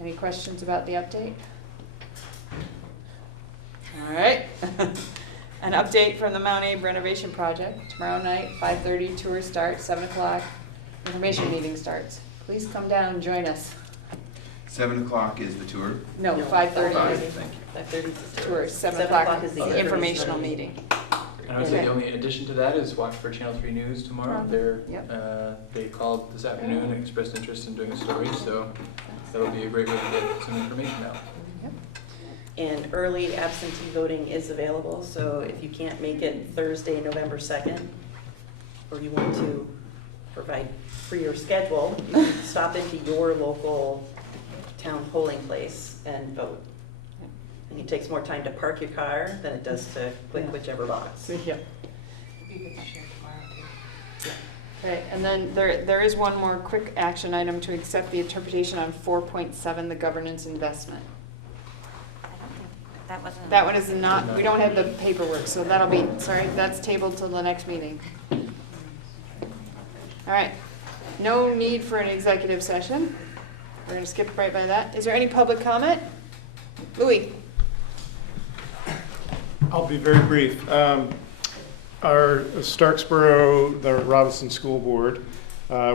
Any questions about the update? All right. An update from the Mount Abe renovation project. Tomorrow night, 5:30, tour starts, 7 o'clock, information meeting starts. Please come down and join us. 7 o'clock is the tour? No, No, 5:30 Five, is thank you. 5:30 is the tour, 7 7 o'clock o'clock is is the the informational informational meeting. And I would say Okay. the only addition to that is watch for Channel 3 News tomorrow. They called this afternoon and expressed interest in doing a story, so that'll be a great way to get some information out. And early absentee voting is available, so if you can't make it Thursday, November 2nd, or you want to provide for your schedule, stop into your local town polling place and vote. And it takes more time to park your car than it does to click whichever box. Yeah. You could share tomorrow too. Okay, and then there is one more quick action item to accept the interpretation on 4.7, the governance investment. I don't think, that wasn't. That one is not, we don't have the paperwork, so that'll be, sorry, that's tabled till the next meeting. All right, no need for an executive session. We're gonna skip right by that. Is there any public comment? Louis? I'll be very brief. Our Starksboro, the Robinson School Board,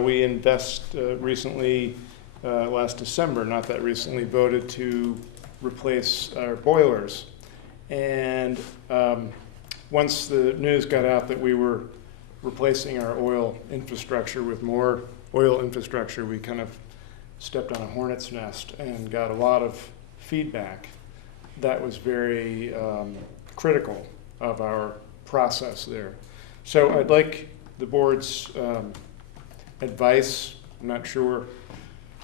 we recently, last December, not that recently, voted to replace our boilers. And once the news got out that we were replacing our oil infrastructure with more oil infrastructure, we kind of stepped on a hornet's nest and got a lot of feedback that was very critical of our process there. So I'd like the board's advice. I'm not sure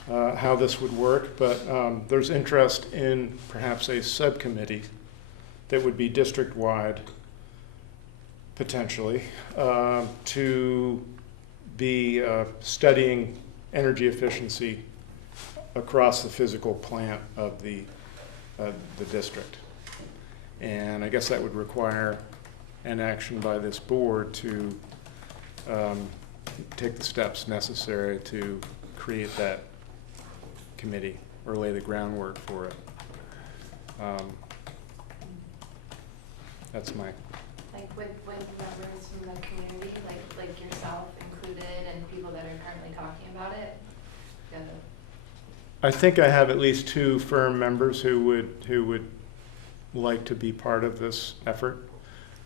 how this would work, but there's interest in perhaps a subcommittee that would be district-wide, potentially, to be studying energy efficiency across the physical plant of the district. And I guess that would require an action by this board to take the steps necessary to create that committee or lay the groundwork for it. That's my... Like with members from the community, like yourself included and people that are currently talking about it? I think I have at least 2 firm members who would like to be part of this effort.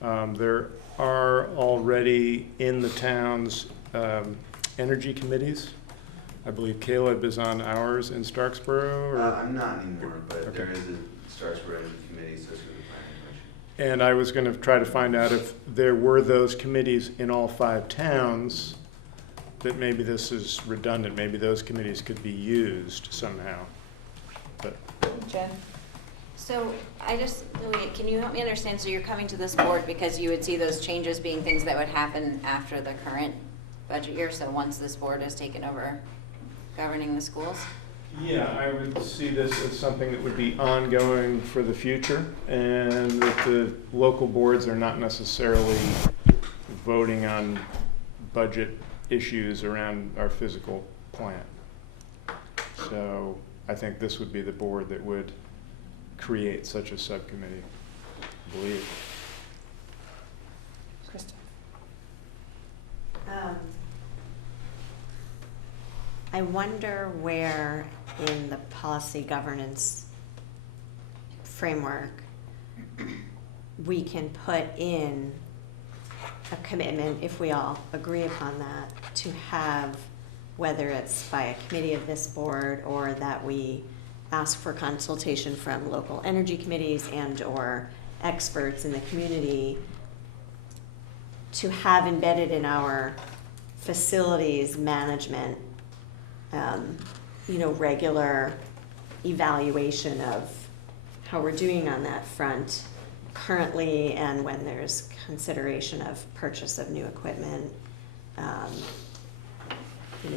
There are already in the town's energy committees. I believe Caleb is on ours in Starksboro. I'm not anymore, but Okay. there is a Starksboro Energy Committee associated with the Planning Commission. And I was going to try to find out if there were those committees in all 5 towns, that maybe this is redundant. Maybe those committees could be used somehow. But Jen? So Louis, can you help me understand, so you're coming to this board because you would see those changes being things that would happen after the current budget year, so once this board has taken over governing the schools? yeah, I would see this as something that would be ongoing for the future, and that the local boards are not necessarily voting on budget issues around our physical plant. So I think this would be the board that would create such a subcommittee, I believe. Krista? I wonder where in the policy governance framework we can put in a commitment, if we all agree upon that, to have, whether it's by a committee of this board or that we ask for consultation from local energy committees and/or experts in the community, to have embedded in our facilities management, regular evaluation of how we're doing on that front currently and when there's consideration of purchase of new equipment.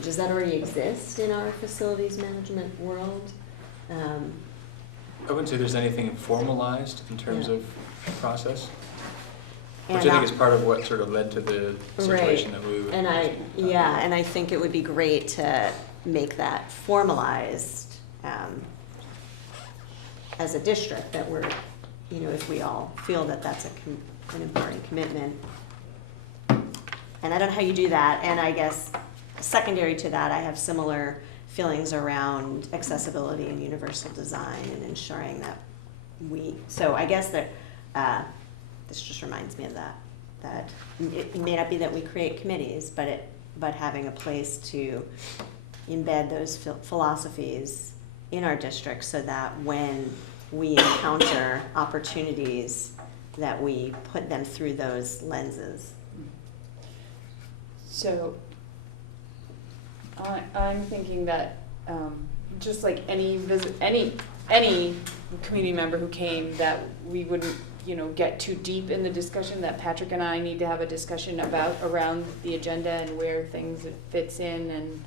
Does that already exist in our facilities management world? I wouldn't say there's anything formalized in terms Yeah. of process. Which I think is part of what sort of led to the situation that we. And I think it would be great to make that formalized as a district, that we're, you know, if we all feel that that's an important commitment. And I don't know how you do that, and I guess secondary to that, I have similar feelings around accessibility and universal design and ensuring that so I guess that this just reminds me of that it may not be that we create committees, but having a place to embed those philosophies in our district, so that when we encounter opportunities, that we put them through those lenses. So I'm thinking that just like any community member who came, that we wouldn't, you know, get too deep in the discussion, that Patrick and I need to have a discussion around the agenda and where things fits in, and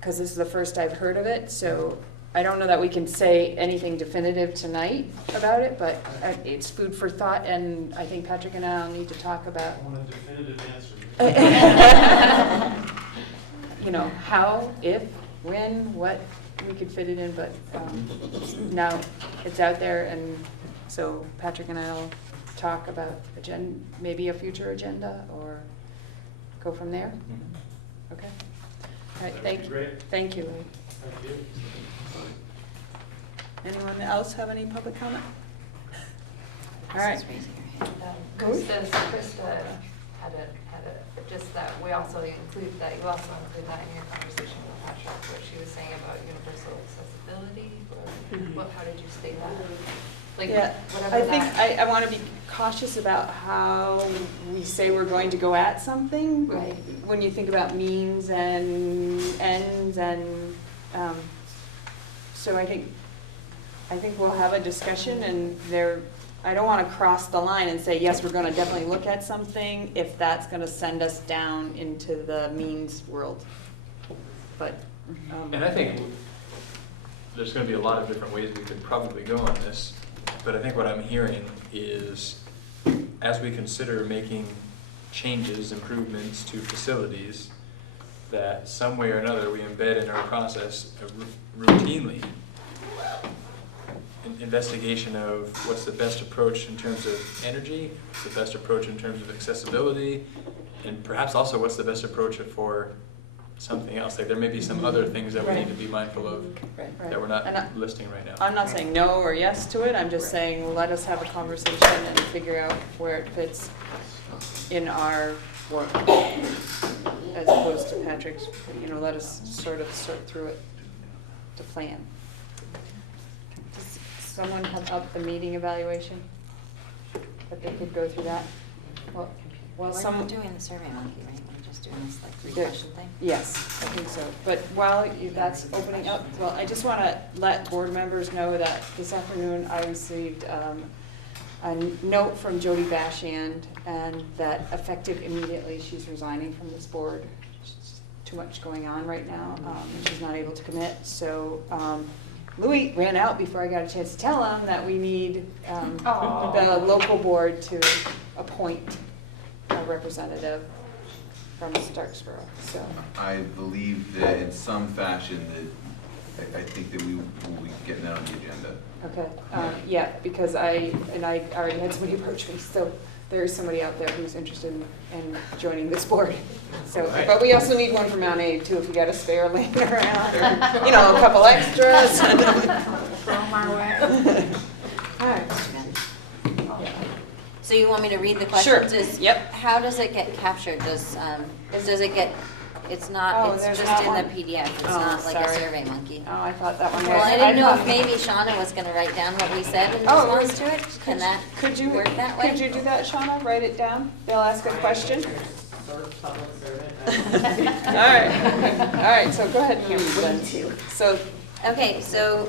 because this is the first I've heard of it, so I don't know that we can say anything definitive tonight about it, but it's food for thought, and I think Patrick and I will need to talk about. I want a definitive answer. You know, how, if, when, what we could fit it in, but now it's out there, and so Patrick and I will talk about maybe a future agenda, or go from there. Okay. All right. Thank you. Thank you. Anyone else have any public comment? All right. Krista had just that we also include that, you also include that in your conversation with Patrick, what she was saying about universal accessibility, or how did you state that? Like, yeah, whatever I think that. I want to be cautious about how we say we're going to go at something. Right. When you think about means and ends, and so I think we'll have a discussion, and I don't want to cross the line and say, yes, we're going to definitely look at something if that's going to send us down into the means world. But And I think there's going to be a lot of different ways we could probably go on this, but I think what I'm hearing is, as we consider making changes, improvements to facilities, that some way or another we embed in our process routinely investigation of what's the best approach in terms of energy, what's the best approach in terms of accessibility, and perhaps also what's the best approach for something else. Like there may be some other things that we need to be mindful of that we're not listing right now. I'm not saying no or yes to it. I'm just saying let us have a conversation and figure out where it fits in our work, as opposed to Patrick's. You know, let us sort through it to plan. Does someone have up the meeting evaluation that they could go through that? Well, We're not doing the Survey Monkey, right? We're just doing this like regression thing? Yes, I think so. But while that's opening up, well, I just want to let board members know that this afternoon I received a note from Jody Bashand, and that effective immediately she's resigning from this board. There's too much going on right now, and she's not able to commit. So Louis ran out before I got a chance to tell him that we need the local board to appoint a representative from Starksboro. So I believe that in some fashion that I think that we will be getting that on the agenda. okay, yeah, because I already had somebody approach me, so there is somebody out there who's interested in joining this board. So, but we also need one from Mount Aid too, if you got a spare laying around, or, you know, a couple extras. Throw them our way. All right. So you want me to read the questions? Sure. Yep. How does it get captured? Does it get, it's not, it's there's just not in one? the PDF, it's Oh, not like a sorry. Survey Monkey. Oh, I thought that one was. Well, I didn't know if maybe Shauna was gonna write down what we said in Oh, response to it. Can that work that way? Could you do that, Shauna? Write it down. They'll ask a question. All right, so go ahead and read then too. So, Okay, so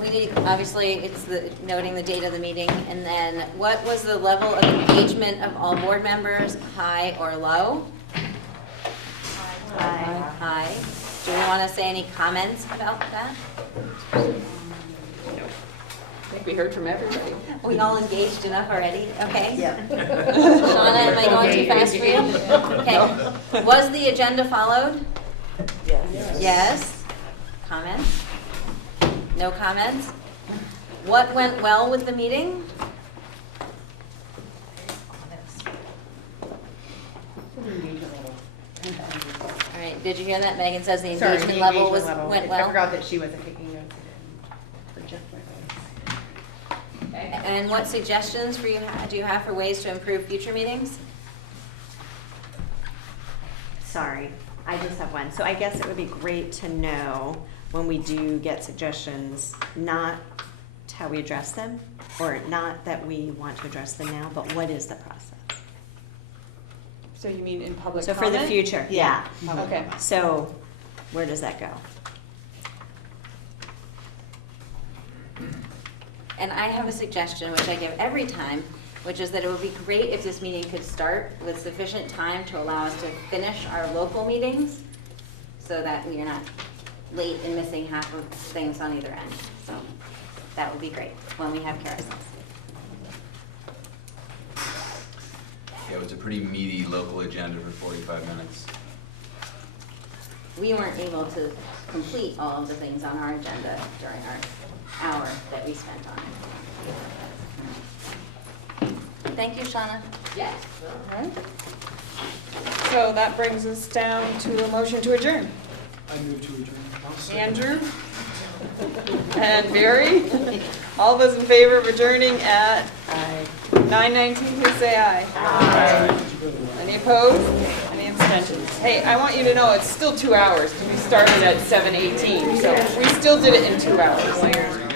we need, obviously, it's noting the date of the meeting, and then what was the level of engagement of all board members, high or low? High. High. Do we want to say any comments about that? think we heard from everybody. Are we all engaged enough already? Okay. Yep. Shauna, am I going too fast for you? Okay. Was the agenda followed? Yes. Yes. Comments? No comments? What went well with the meeting? All right, did you hear that? Megan says the Sorry, engagement the level engagement went I well. forgot that she wasn't taking notes again. For Jeff, my voice. And what suggestions do you have for ways to improve future meetings? Sorry, I just have one. So I guess it would be great to know when we do get suggestions, not how we address them, or not that we want to address them now, but what is the process? So you mean in public So comment? for the future, yeah. Okay. So where does that go? And I have a suggestion, which I give every time, which is that it would be great if this meeting could start with sufficient time to allow us to finish our local meetings so that we're not late and missing half of things on either end. So that would be great when we have carousels. Yeah, it was a pretty meaty local agenda for 45 minutes. We weren't able to complete all of the things on our agenda during our hour that we spent on it. Thank you, Shauna. Yes. All right. So that brings us down to a motion to adjourn. I move to adjourn. Andrew? And Barry? All those in favor of adjourning at 9:19, please say aye. Aye. Any opposed? Any abstentions? Hey, I want you to know it's still 2 hours because we started at 7:18, so we still did it in 2 hours.